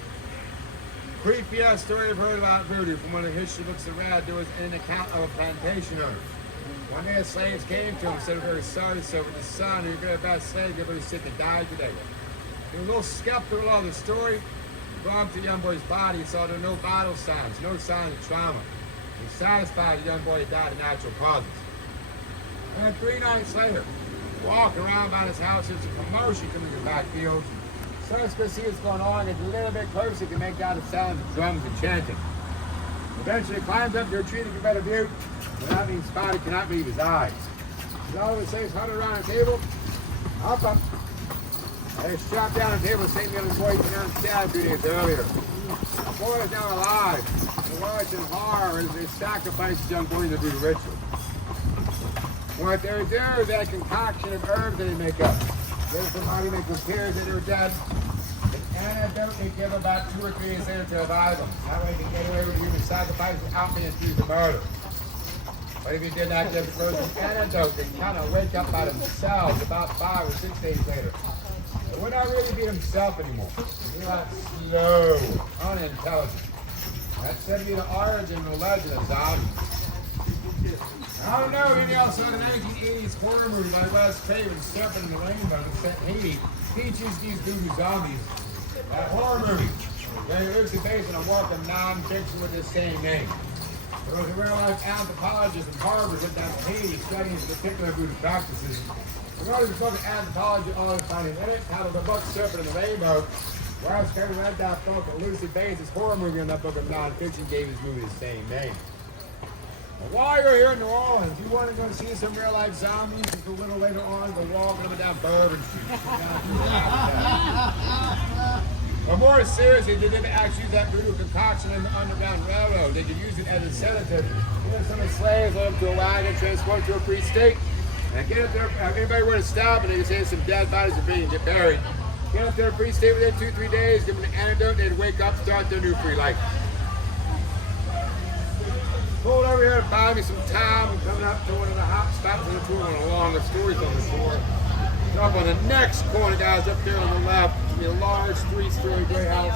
Creepiest story I've heard about voodoo from one of the history books I read, there was an account of a plantation owner. One day the slaves came to him and said, "We're very sorry, sir, with the son, you're a bad slave, everybody's sick and died today." He was a little skeptical of the story. He brought him to the young boy's body. He saw there were no vital signs, no signs of trauma. He was satisfied the young boy had died of natural causes. And 3 nights later, walking around by his house, there's a commotion coming in the backfield. So let's go see what's going on. It's a little bit closer, you can make out the sound of drums and chanting. Eventually he climbs up to a tree to get a better view. Without being spotted, cannot believe his eyes. He's all of a sudden huddled around a table. Up. They strapped down a table, the same young boy he announced stabbed 2 days earlier. The boy is now alive. The watch in horror as they sacrifice the young boy in the voodoo ritual. What they would do is that concoction of herbs that they make up. Give somebody that appears that they're dead. An antidote they give about 2 or 3 days later to revive them. That way they can get away with human sacrifice without being accused of murder. But if you did not give the person an antidote, they kind of wake up by themselves about 5 or 6 days later. They would not really be themselves anymore. They're like slow, unintelligent. That's said to be the origin and the legend of zombies. I don't know, maybe also the 1980s horror movie by Wes Craven, Serpent in the Rainbow, that set Haiti, features these voodoo zombies. That horror movie, very loosely based on a work of non-fiction with the same name. There was a real-life anthropologist in Harvard went down to Haiti studying particular voodoo practices. He wrote his book of anthropology, all I find in it, titled the book Serpent in the Rainbow. Wes Craven read that book, a loosely based horror movie on that book of non-fiction, gave his movie the same name. While you're here in New Orleans, you want to go see some real-life zombies, just a little later on, go walking up and down Bourbon Street. But more seriously, they didn't actually use that voodoo concoction in the Underground Railroad. They could use it as a sedative. Some of the slaves load up to a wagon, transport to a free state, and get up there. Anybody were to stop, and they could say some dead bodies are being buried. Get up there, a free state within 2-3 days, give them an antidote, they'd wake up, start their new free life. Pulled over here to buy me some time. I'm coming up to one of the hot spots on the tour, one of the longest stories on the tour. Up on the next corner, guys, up there on the left, a large 3-story gray house.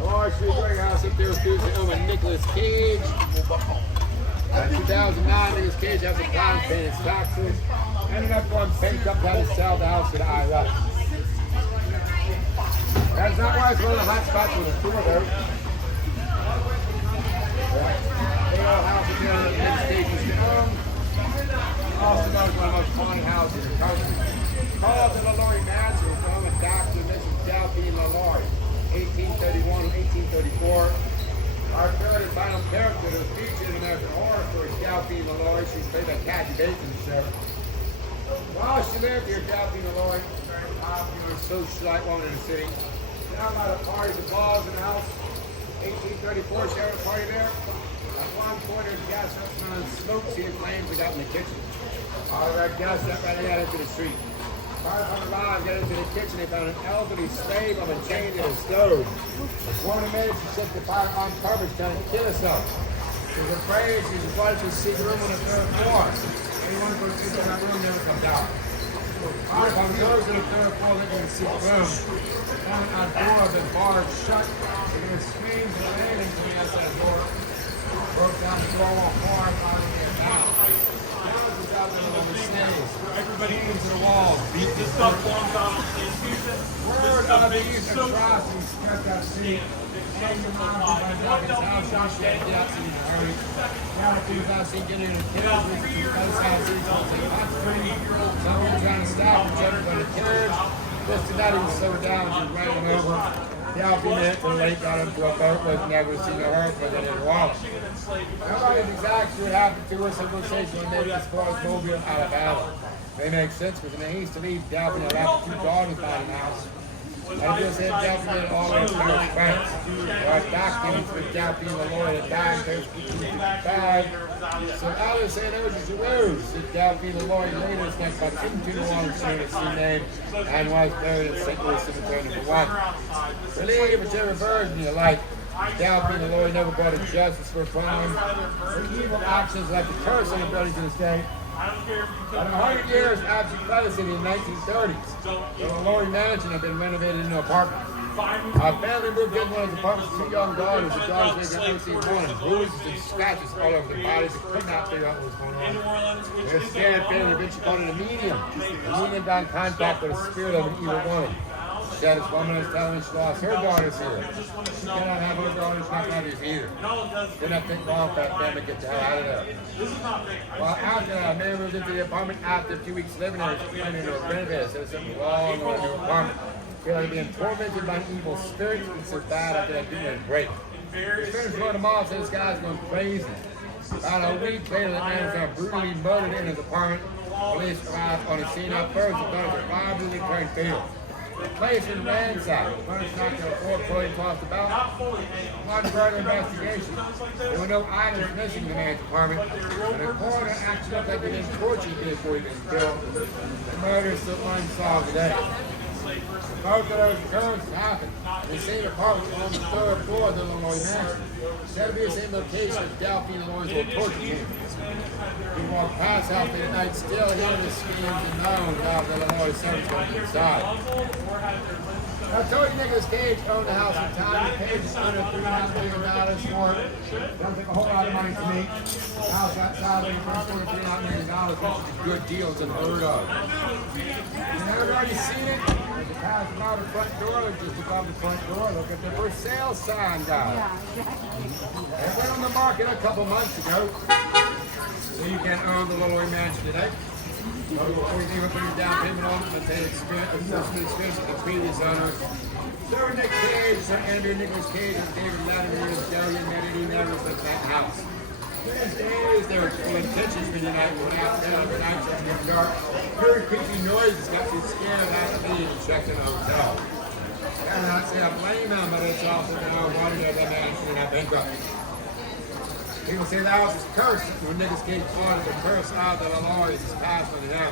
A large 3-story gray house up there with owned by Nicolas Cage. In 2009, Nicolas Cage has a client paying his taxes. Ended up going bankrupt, had to sell the house to the IRS. That's not why it's one of the hot spots on the tour, though. They all houses here in the United States is also known as one of the most haunted houses in the country. CathedralLalaurie Mansion was owned by Dr. and Mrs. LaLaurie, 1831 and 1834. Our third and final character that was featured in American Horror Story, LaLaurie. She's played by Kathy Bates in the show. While she lived here, LaLaurie was a very popular socialite woman in the city. She had a lot of parties and balls in the house. 1834, she had a party there. At one point, there's gas up on smoke, seeing flames we got in the kitchen. All of our guests up right out into the street. Cars on the line got into the kitchen. They found an elderly slave on a chain to the stove. One of the maids, she set the fire on purpose, trying to kill herself. She was afraid. She was invited to a secret room on the third floor. Anyone who goes to that room never comes out. Upon closing the third floor, looking in the secret room, they found our door had been barred shut. There were screams and wailing coming outside the door. Broke down the door wall hard, finally get down. Everybody into the walls. Beat this stuff long time. Word of these atrocities kept us safe. And your mom by Dr. House, she had the outside in a hurry. Now, if you guys see getting in the kids, we can both houses, don't take much free. Someone trying to stop each other by the carriage. Just about even slowed down, she ran him over. The outfit to the lake got him to a boat, was never seen or heard, but they didn't walk. Nobody's exactly what happened to us civilization when they made as far as Mobile, Alabama. They make sense because in the haste to leave, Delphi had left 2 daughters by the house. And just said Delphi made all their parents friends. There are documents with Delphi and LaLaurie that died in 1855. So Alice said there was a rose that Delphi and LaLaurie later spent about 52 months in the sea name and was buried in St. Louis Cemetery #1. Believe whichever version you like. Delphi and LaLaurie never brought a justice for a crime. For evil actions like the curse on the body to this day. About 100 years after City in the 1930s, the LaLaurie Mansion had been renovated into an apartment. Our family moved in one of the apartments with 2 young daughters. The daughters they got no morning, bruises and scratches all over their bodies. They could not figure out what was going on. They were scared, family eventually called it a medium. A medium got in contact with the spirit of an evil woman. She said this woman was telling me she lost her daughters here. She cannot have her daughters, not have these either. Did not take long for that family to get the hell out of there. Well, after that, Mary moved into the apartment after a few weeks living there. She went into a renovator, said something wrong with her new apartment. Feel like being tormented by an evil spirit. It's so bad after that doing a break. The spirit going to mom said this guy's going crazy. About a week later, the man was found brutally murdered in his apartment. Police arrived on the scene up first and thought it was violently turned fatal. The place was ransacked. Furniture knocked on 4 clothing tossed about. One further investigation. There were no items missing in the man's apartment. And the coroner actually looked like he didn't torture him before he was killed. The murder is still unsolved today. Both of those occurrences happened in the same apartment on the 3rd floor of the LaLaurie Mansion. Said to be the same location as Delphi and LaLaurie's old torture camp. He walked past out there at night, still hearing the screams and moans out the LaLaurie servants going inside. I told you Nicolas Cage owned the house in town. He paid just under $3.5 million for it. Doesn't take a whole lot of money to me. The house outside of the first $3.5 million, which is a good deal. It's unheard of. And everybody seen it? As you pass about the front door, or just above the front door, look at the for sale sign, guys. It went on the market a couple months ago. So you can own the LaLaurie Mansion today. Before you even put your down payment on it, but they experience with the previous owner. Sir Nick Cage, Sir Andrew Nicolas Cage, and David Latimer, his Delian Manity never left that house. These days, there were intentions for the night when out there the night just got dark. Very creepy noises got you scared out of being and checked in a hotel. I cannot say I blame them, but it's also that I wanted that man should have bankrupt. People say the house is cursed. When Nicolas Cage bought it, the curse out of the LaLaurie is passed on him.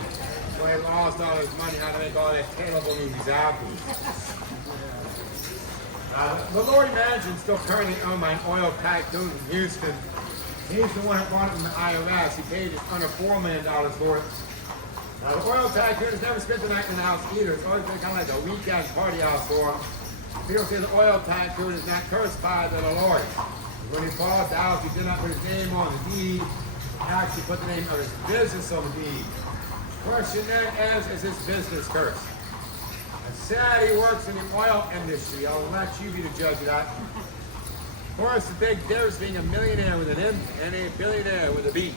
So he lost all his money how to make all their terrible movies afterwards. LaLaurie Mansion is still currently owned by an oil tycoon in Houston. He's the one that bought it from the IRS. He paid just under $4 million for it. Now, the oil tycoon has never spent the night in the house either. It's always been kind of like a weekend party house for him. People say the oil tycoon is not cursed by the LaLaurie. When he bought the house, he did not put his name on the deed. He actually put the name of his business on the deed. Question then is his business cursed? I said he works in the oil industry. I'll let you be the judge of that. Of course, the big difference being a millionaire with an M and a billionaire with a B.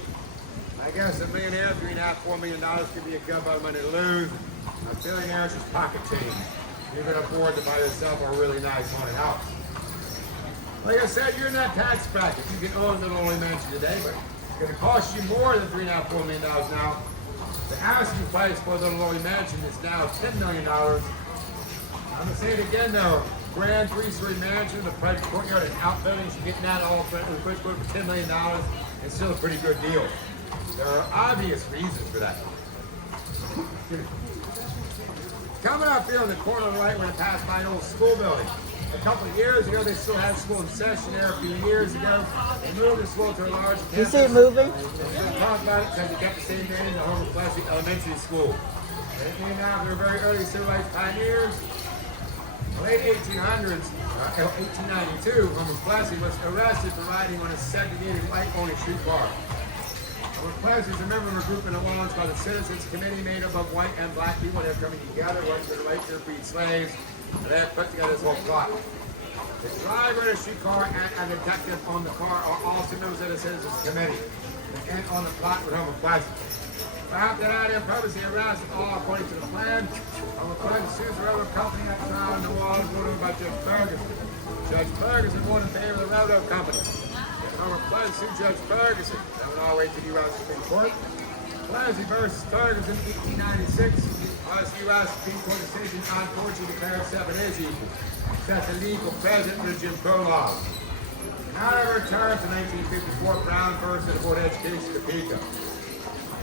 I guess a millionaire, $3.5–4 million could be a good amount of money to lose. A billionaire's just pocket change. You're going to afford to buy yourself a really nice haunted house. Like I said, you're in that tax bracket. You can own the LaLaurie Mansion today, but it's going to cost you more than $3.5–4 million now. The asking price for the LaLaurie Mansion is now $10 million. I'm going to say it again though. Grand 3-story mansion, the private courtyard and outbuildings, you're getting that all for $10 million. It's still a pretty good deal. There are obvious reasons for that. Coming up here on the corner on the right, we're going to pass by an old school building. A couple of years ago, they still had school in session there. A few years ago, they moved the school to a large campus. You see it moving? We're going to talk about it because it kept the same name, the Homer Plessy Elementary School. They came out, they were very early civil rights pioneers. Late 1800s, 1892, Homer Plessy was arrested for riding on a segregated white-only streetcar. Homer Plessy is a member of a group in New Orleans called the Citizens Committee, made up of white and black people. They're coming together, working for the right to free slaves, and they have put together this whole plot. The driver of the streetcar and a detective on the car are also members of the Citizens Committee, and on the plot with Homer Plessy. After that, in purposely arrested, all according to the plan. Homer Plessy sues the railroad company at the trial in New Orleans, ruled over by Judge Ferguson. Judge Ferguson ruled in favor of the railroad company. Homer Plessy sued Judge Ferguson. That went all the way to the U.S. Supreme Court. Plessy versus Ferguson, 1896. Was U.S. Supreme Court decision unfortunately declared 7 is equal. That's a legal precedent for the Jim Crow law. However, terms in 1954, Brown versus the Board of Education of Topeka.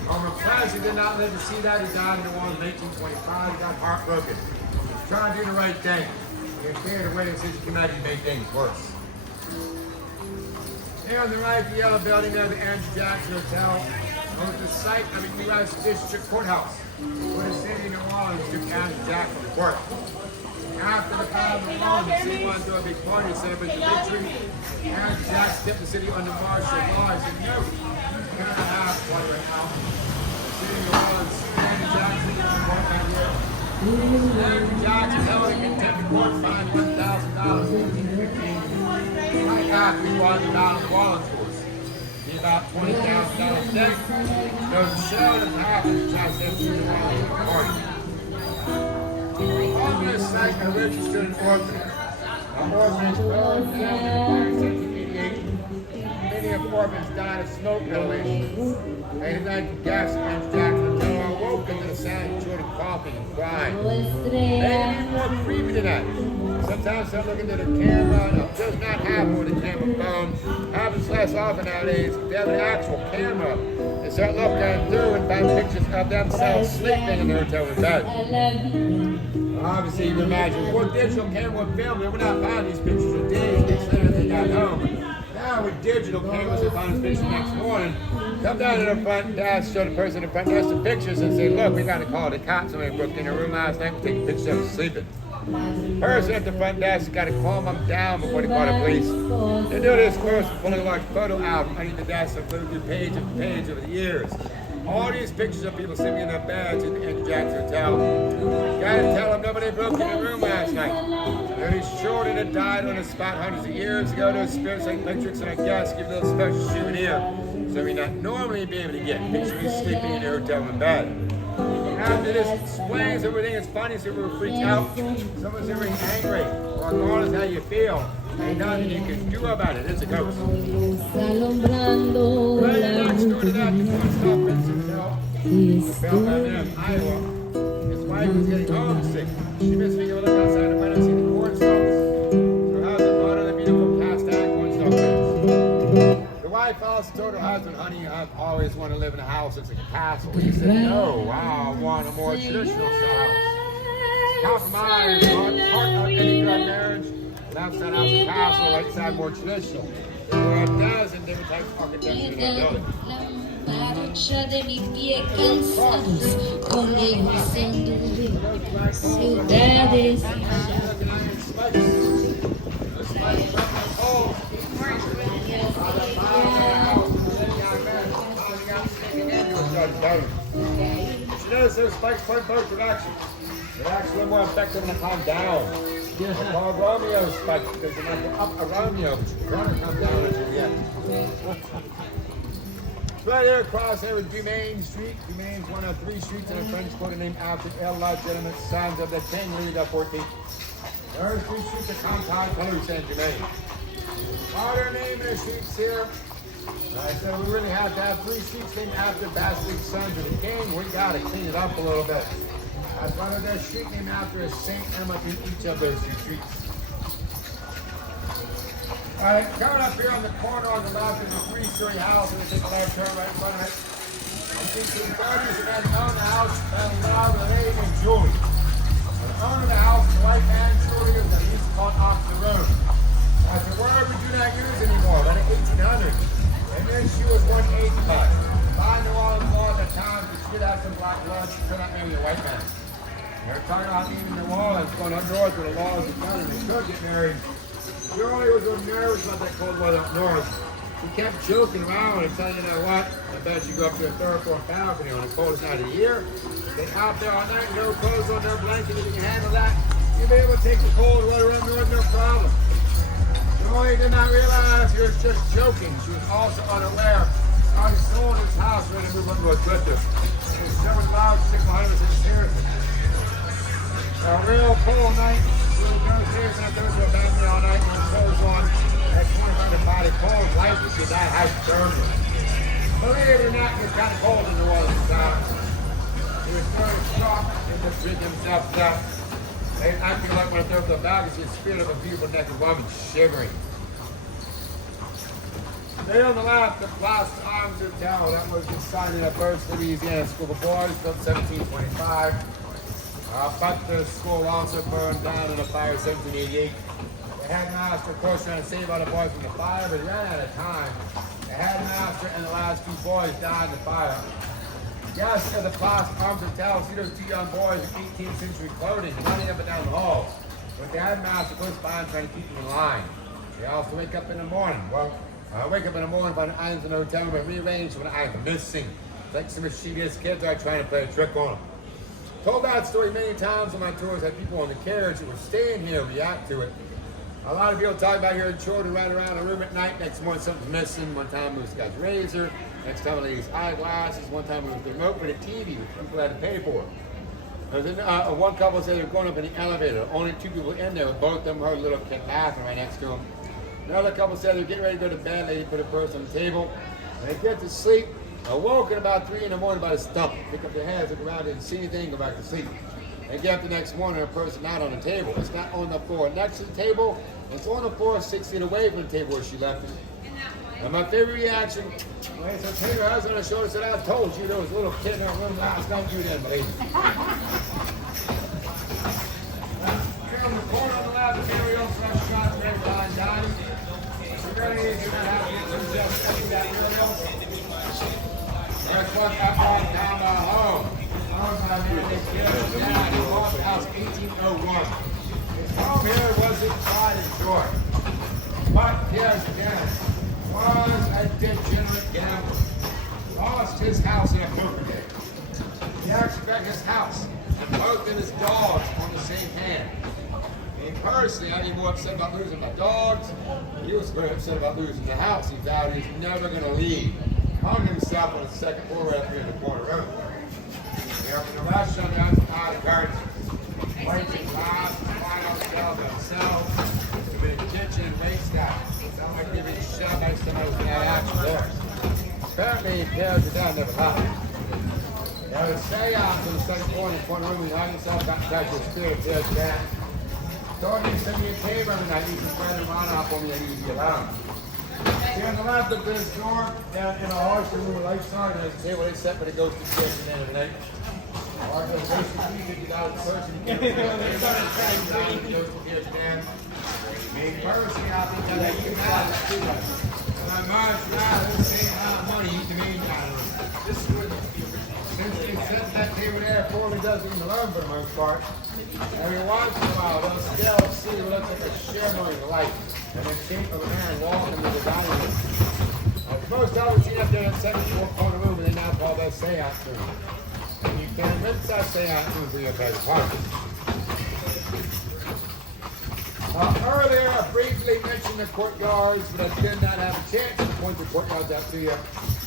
Homer Plessy did not live to see that. He died in New Orleans in 1825. He got heartbroken. He was trying to do the right thing. He appeared away in City Committee made things worse. Here on the right, the yellow building there, the Andrew Jackson Hotel, was the site of a U.S. District Courthouse, where the city of New Orleans took Andrew Jackson to court. After the battle of New Orleans, the city wanted to do a big party to celebrate the victory. Andrew Jackson kept the city under martial law. He said, no, you're going to have one right now. The city of New Orleans, Andrew Jackson, court that year. Andrew Jackson held a contempt of court fine $1,000 in 1815. Right after he won the battle of New Orleans course. Be about $20,000 a day. Goes to show that happened to Jackson to the New Orleans party. On this site, originally stood an orphanage. An orphanage closed down in 1788. Many of the orphans died of smoke inhalation. They had gas and Jackson until I woke into the sound of children coughing and crying. They can be more creepy than that. Sometimes I look into the camera, and it does not happen with a camera phone. Happens less often nowadays. They have an actual camera. They start looking through and find pictures of themselves sleeping in their hotel bed. Obviously, you can imagine, what digital camera would film, they would not find these pictures in days, weeks later they got home. Now with digital cameras, they find this picture next morning, come down to the front desk, show the person in the front desk the pictures and say, look, we got to call the cops. Somebody broke in your room last night, we're taking pictures of them sleeping. Person at the front desk got to calm them down before they call the police. They do this course with a large photo album underneath the desk, including page after page over the years. All these pictures of people sleeping in their beds in the Andrew Jackson Hotel. Gotta tell them nobody broke in the room last night. There are these children that died on the spot hundreds of years ago. Those spirits like electrics and I guess give a little special souvenir. So we not normally be able to get pictures of sleeping in their hotel in bed. After this explains everything, it's funny, so we're freaked out. Someone's very angry. Or regardless how you feel, ain't nothing you can do about it. It's a ghost. Right next door to that, the one-stop Vincent Hotel in Iowa. His wife was getting homesick. She missed being able to look outside the window and see the cornstalks. So how's the mother, the beautiful cast iron cornstalk fence? The wife also told her husband, honey, I've always wanted to live in a house that's like a castle. He said, no, I want a more traditional style house. Compromise, part of any good marriage. Left side house a castle, right side more traditional. There were a dozen different types of architecture in the building. Marcha de mis pies cansados con la ilusión de ciudades. She noticed those spikes point both directions. They're actually more effective when they come down. They're called Romeo spikes because they're not up a Romeo, but you want to come down as you get. Right here across there was Dumaine Street. Dumaine is one of 3 streets in a French Quarter named after El legitimate sons of the King Louis XIV. There are 3 streets of Canton, Paris, and Dumaine. Modern name of the streets here. I said we really have to have 3 streets named after bastard sons of the King. We got to clean it up a little bit. That's why there's a street named after a Saint Emma in each of those 2 streets. Alright, coming up here on the corner on the left is a 3-story house, and it's a left turn right in front of it. In the 1830s, the man who owned the house fell in love with a lady named Julie. And the owner of the house, the white man, Julie, was he used to call it off the road. That's a word we do not use anymore, but in 1800s. And then she was 1/8 cut. By New Orleans law at the time, she did have some black blood, she could not marry a white man. They're talking about even New Orleans, going up north where the laws are done, and they could get married. Shirley was a little nervous about that cold weather up north. She kept joking around and telling you know what? I bet you go up to a 3rd or 4th balcony on the coldest night of the year. Get out there all night, no clothes on, no blanket, if you can handle that. You'll be able to take the cold weather up north, no problem. Shirley did not realize she was just joking. She was also unaware. I was sold this house ready to move up to a Clifton. It was so loud, 600% seriously. A real cold night. We'll go upstairs and go to a balcony all night with clothes on. At 25 body cold, life is just that hypothermia. Believe it or not, it was kind of cold in the water at the time. He was very shocked and just drinking himself up. They acting like when I throw up the balcony, it's the spirit of a beautiful naked woman shivering. There on the left, the Place Arms Hotel. That was designed in the first Louisiana School of Boys, built 1725. But the school also burned down in a fire in 1788. The headmaster, of course, trying to save all the boys from the fire, but he ran out of time. The headmaster and the last 2 boys died in the fire. Guests of the Place Arms Hotel see those 2 young boys in 18th century clothing running up and down the hall. But the headmaster goes by trying to keep them in line. They also wake up in the morning. Well, wake up in the morning, find the items in the hotel room rearranged when the items are missing. Like some mischievous kids are trying to play a trick on them. Told that story many times on my tours. Had people on the carriage who were staying here react to it. A lot of people talk about hearing children run around a room at night. Next morning something's missing. One time it was a guy's razor. Next time a lady's eyeglasses. One time it was the remote for the TV, which people had to pay for. And then one couple said they were going up in the elevator. Only 2 people in there. Both of them heard a little kid laughing right next to them. Another couple said they're getting ready to go to bed. Lady put a purse on the table. When they get to sleep, awoke at about 3 in the morning by a stump. Pick up their heads, look around, didn't see anything, go back to sleep. They get up the next morning, a person not on the table. It's not on the floor next to the table. It's on the floor 6 feet away from the table where she left it. And my favorite reaction, when I said, take her husband on the shoulder, said, I told you there was a little kid in that room last night. You didn't believe it. Here on the corner on the left, Mario's restaurant, very fine dining. It's very easy to have to just everything that Mario's. There's one up on down my home. Owned by me, they killed down. He bought the house 1801. His home here wasn't pride and joy. But here's again, was a degenerate gambler. Lost his house in a poker game. He actually got his house and both of his dogs on the same hand. Me personally, I'd be more upset about losing my dogs. He was very upset about losing the house. He vowed he was never going to leave. Hung himself on the 2nd floor right up here in the corner room. Here in the restaurant, they have the Carriage. Plates and glass, fine on shelves themselves. There's been a kitchen, wait staff. Sound like they've been shot by somebody with that action there. Apparently, Carriage and Dad never left. There was a seance on the 2nd floor in the corner room. He hung himself, got in touch with the spirit of Carriage and Dad. Told me to send me a cave every night. You can spread them on for me. I need to be alone. Here on the left of this door, down in a horse room with lights on, there's a table they set for the ghost of the end of the night. Or the ghost of the person. The ghost of the stand. Me personally, I'll be telling you now. My mom's now, they're saying how much money you can make out of it. This is where since they set that table there, Forley doesn't even alone for the most part. Every once in a while, they'll still see what looks like a shimmering light and the shape of a man walking into the dining room. Most of us see up there in 2nd floor corner room, and they now call that seance room. And you can't miss that seance room for your best part. Earlier, I briefly mentioned the courtyards, but I did not have a chance to point the courtyards out to you.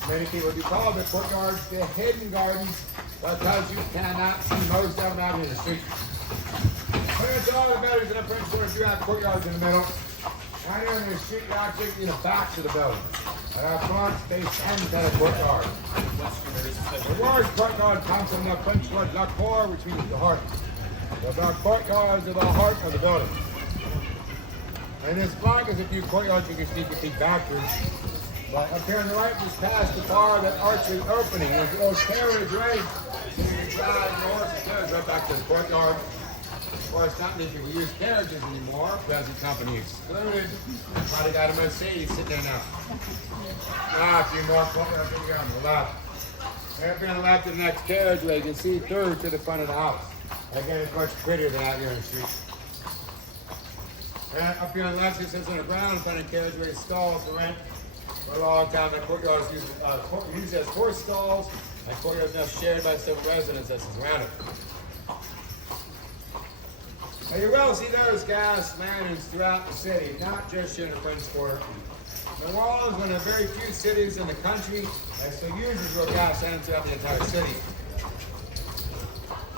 Many people do call the courtyards the hidden gardens because you cannot see most of them out in the street. But it's all the buildings in the French Quarter do have courtyards in the middle. Right here in the street, you're actually in the backs of the building. At our front, they stand at a courtyard. The word courtyard comes from the French word la cour, which means the heart. The courtyards are the heart of the building. And this block is a few courtyards you can sneak your feet backwards. But up here on the right, just past the bar, that archway opening. There's the old carriage right. So you can drive north and carriage right back to the courtyard. Of course, not many people use carriages anymore. Present company excluded. Probably got a Mercedes sitting there now. A few more courtyards over here on the left. Up here on the left of the next carriageway, you can see through to the front of the house. Again, it's much prettier than out here in the street. And up here on the left, it says on the ground in front of the carriageway, stalls for rent. For a long time, the courtyard was used as horse stalls, and courtyard is now shared by several residents that surround it. Now you will see those gas lanterns throughout the city, not just here in the French Quarter. New Orleans is one of the very few cities in the country that still uses real gas lanterns throughout the entire city.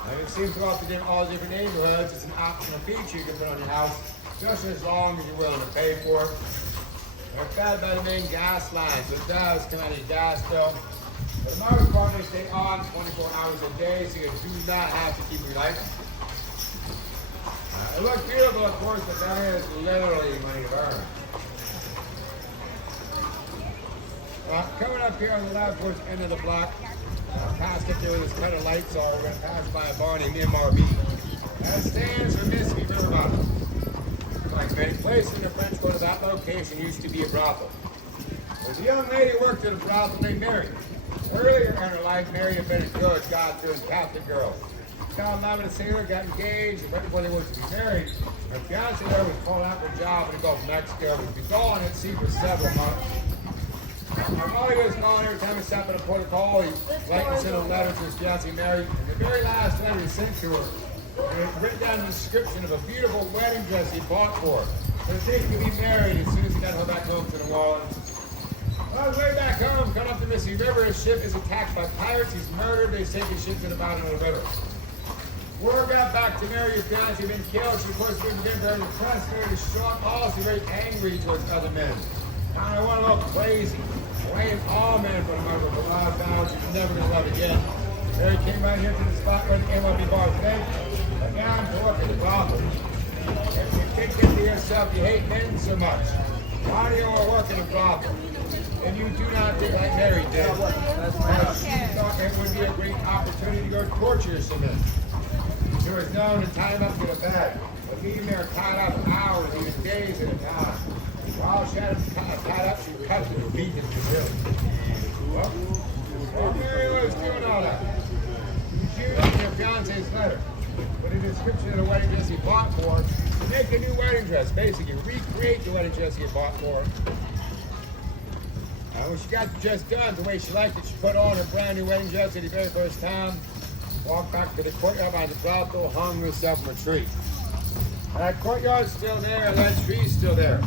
And it seems throughout all the different neighborhoods, it's an optional feature you can put on your house, just as long as you're willing to pay for it. They're fed by the main gas line, so it does come out of your gas bill. For the most part, they stay on 24 hours a day, so you do not have to keep relighting. It looks beautiful, of course, but that is literally money to earn. Coming up here on the left towards the end of the block, past it there where this kind of lights are, we're going to pass by a bar named MRB. That stands for Mississippi River Bottom. Like many places in the French Quarter, that location used to be a brothel. There's a young lady who worked at a brothel named Mary. Earlier in her life, Mary had been a good, God-fearing Catholic girl. She fell in love with a sailor, got engaged, and right before they were to be married, her fiancé there was called out for a job in the Gulf of Mexico, would be gone at sea for several months. While he was gone, every time he stopped at a port of call, he'd write and send a letter to his fiancée Mary. And the very last letter he sent to her, he had written down a description of a beautiful wedding dress he bought for her. So they could be married as soon as he got her back home to New Orleans. On his way back home, coming up the Mississippi River, his ship is attacked by pirates. He's murdered. They sink his ship to the bottom of the river. Word got back to Mary, your fiancé had been killed. She, of course, would have been very depressed, very distraught, also very angry towards other men. Kind of went a little crazy. Blamed all men for the murder of a wild vow she was never going to love again. Mary came right here to the spot where the MLB bar today. But now I'm to work at the brothel. If you think to yourself you hate men so much, why do you want to work in a brothel? And you do not think like Mary did. She thought it would be a great opportunity to go torture some men. She was known to tie him up to the bed, but leave him there tied up hours, even days at a time. While she had him tied up, she cut him and beat him to death. Well, Mary was doing all that. She wrote your fiance's letter with a description of the wedding dress he bought for her to make a new wedding dress, basically recreate the wedding dress he had bought for her. When she got the dress done the way she liked it, she put on her brand new wedding dress for the very first time, walked back to the courtyard by the brothel, hung herself from a tree. That courtyard's still there, and that tree's still there.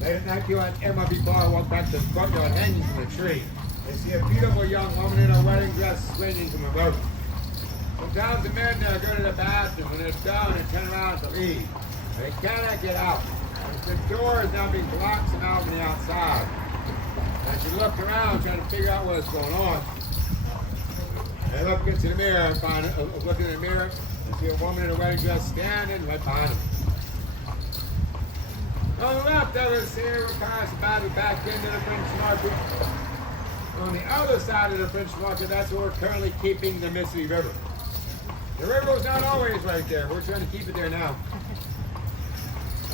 Late at night, people at MLB bar walk back to the courtyard hanging from a tree. They see a beautiful young woman in her wedding dress swinging from a rope. Sometimes the men go to the bathroom, when they're done, they turn around to leave. They cannot get out. The door is now being blocked somehow from the outside. And she looked around trying to figure out what's going on. They look into the mirror and find look in the mirror and see a woman in a wedding dress standing right behind them. On the left of us here, we're past about the back end of the French Market. On the other side of the French Market, that's where we're currently keeping the Mississippi River. The river was not always right there. We're trying to keep it there now.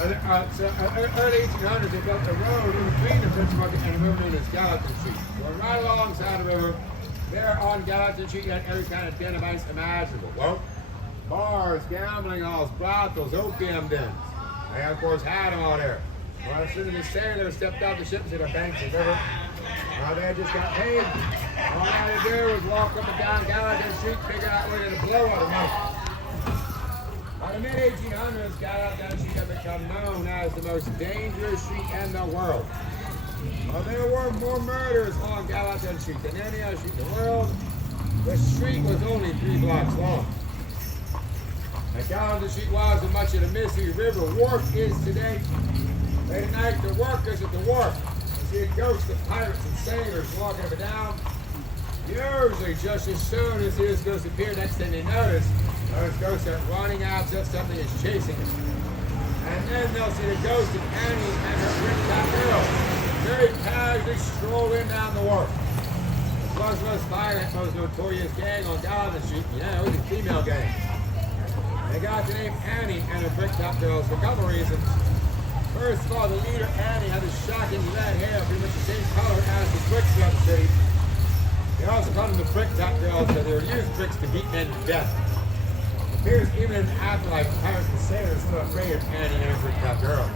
Early 1800s, they built a road in between the French Market and the river known as Gallatin Street. We're right alongside the river. There on Gallatin Street, you had every kind of den of ice imaginable. Well, bars, gambling halls, brothels, opium dens. They, of course, had them all there. Well, as soon as the sailors stepped off the ship to the banks of the river, they had just got paid. All they had to do was walk up and down Gallatin Street, figure out where to blow on them. By the mid-1800s, Gallatin Street had become known as the most dangerous street in the world. Well, there were more murders on Gallatin Street than any other street in the world. The street was only 3 blocks long. And Gallatin Street was as much of the Mississippi River Wharf is today. Late at night, the workers at the wharf see a ghost of pirates and sailors walking up and down. Usually, just as soon as these ghosts appear, next thing they notice, those ghosts are running out, just something is chasing them. And then they'll see the ghost of Annie and her brick-top girl very casually strolling down the wharf. The most violent, most notorious gang on Gallatin Street, it was a female gang. They got the name Annie and her brick-top girls for a couple reasons. First of all, the leader, Annie, had this shocking red hair, pretty much the same color as the bricks throughout the city. They also called them the brick-top girls because they were used bricks to beat men to death. It appears even in the afterlife, pirates and sailors still afraid of Annie and her brick-top girls.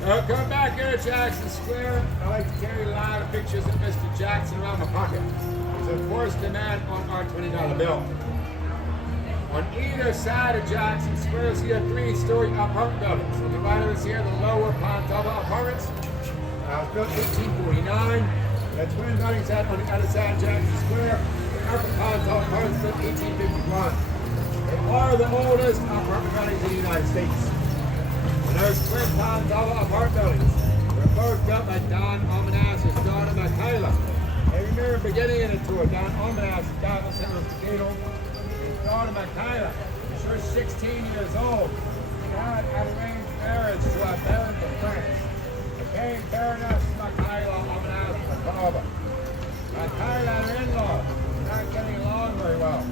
So come back here to Jackson Square. I like to carry a lot of pictures of Mr. Jackson around my pocket. It's of course the man on our $20 bill. On either side of Jackson Square, you see a 3-story apartment buildings. On the right of us here, the lower Pontova Apartments, built 1849. The twin buildings on the other side of Jackson Square, the upper Pontova Apartments built 1851. They are the oldest apartment buildings in the United States. And those twin Pontova apartment buildings were both built by Don Almanaz's daughter, Michaela. They remember beginning in the tour, Don Almanaz's daughter, St. Louis Cathedral. Daughter Michaela, she was 16 years old. She had an arranged marriage to a Baron of France. Became Baroness Michaela Almanaz Pakova. Michaela and her in-law were not getting along very well.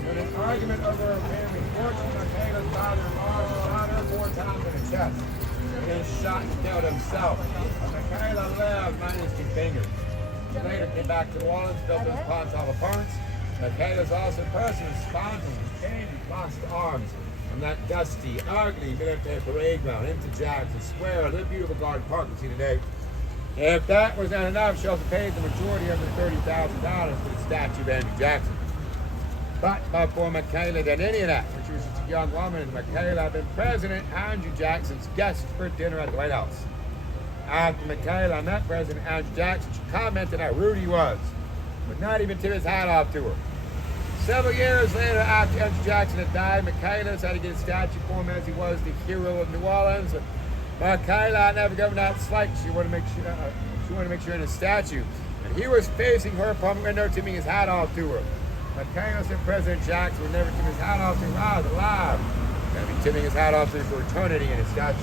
In an argument over her family fortune, Michaela's father-in-law shot her 4 times in the chest. He then shot and killed himself. Michaela lived minus 2 fingers. She later came back to New Orleans, built those Pontova Apartments. Michaela is also a person responding to change lost arms from that dusty, ugly military parade ground into Jackson Square, the beautiful garden park you see today. If that was not enough, she also paid the majority of the $30,000 for the statue of Andrew Jackson. But before Michaela did any of that, when she was just a young woman, Michaela had been President Andrew Jackson's guest for dinner at the White House. After Michaela met President Andrew Jackson, she commented how rude he was, but not even tip his hat off to her. Several years later, after Andrew Jackson had died, Michaela decided to get a statue for him as he was the hero of New Orleans. Michaela never given out slight. She wanted to make sure in his statue. And he was facing her apartment window, tipping his hat off to her. Michaela said President Jackson would never tip his hat off to her. I was alive. He'd be tipping his hat off to her for eternity in his statue.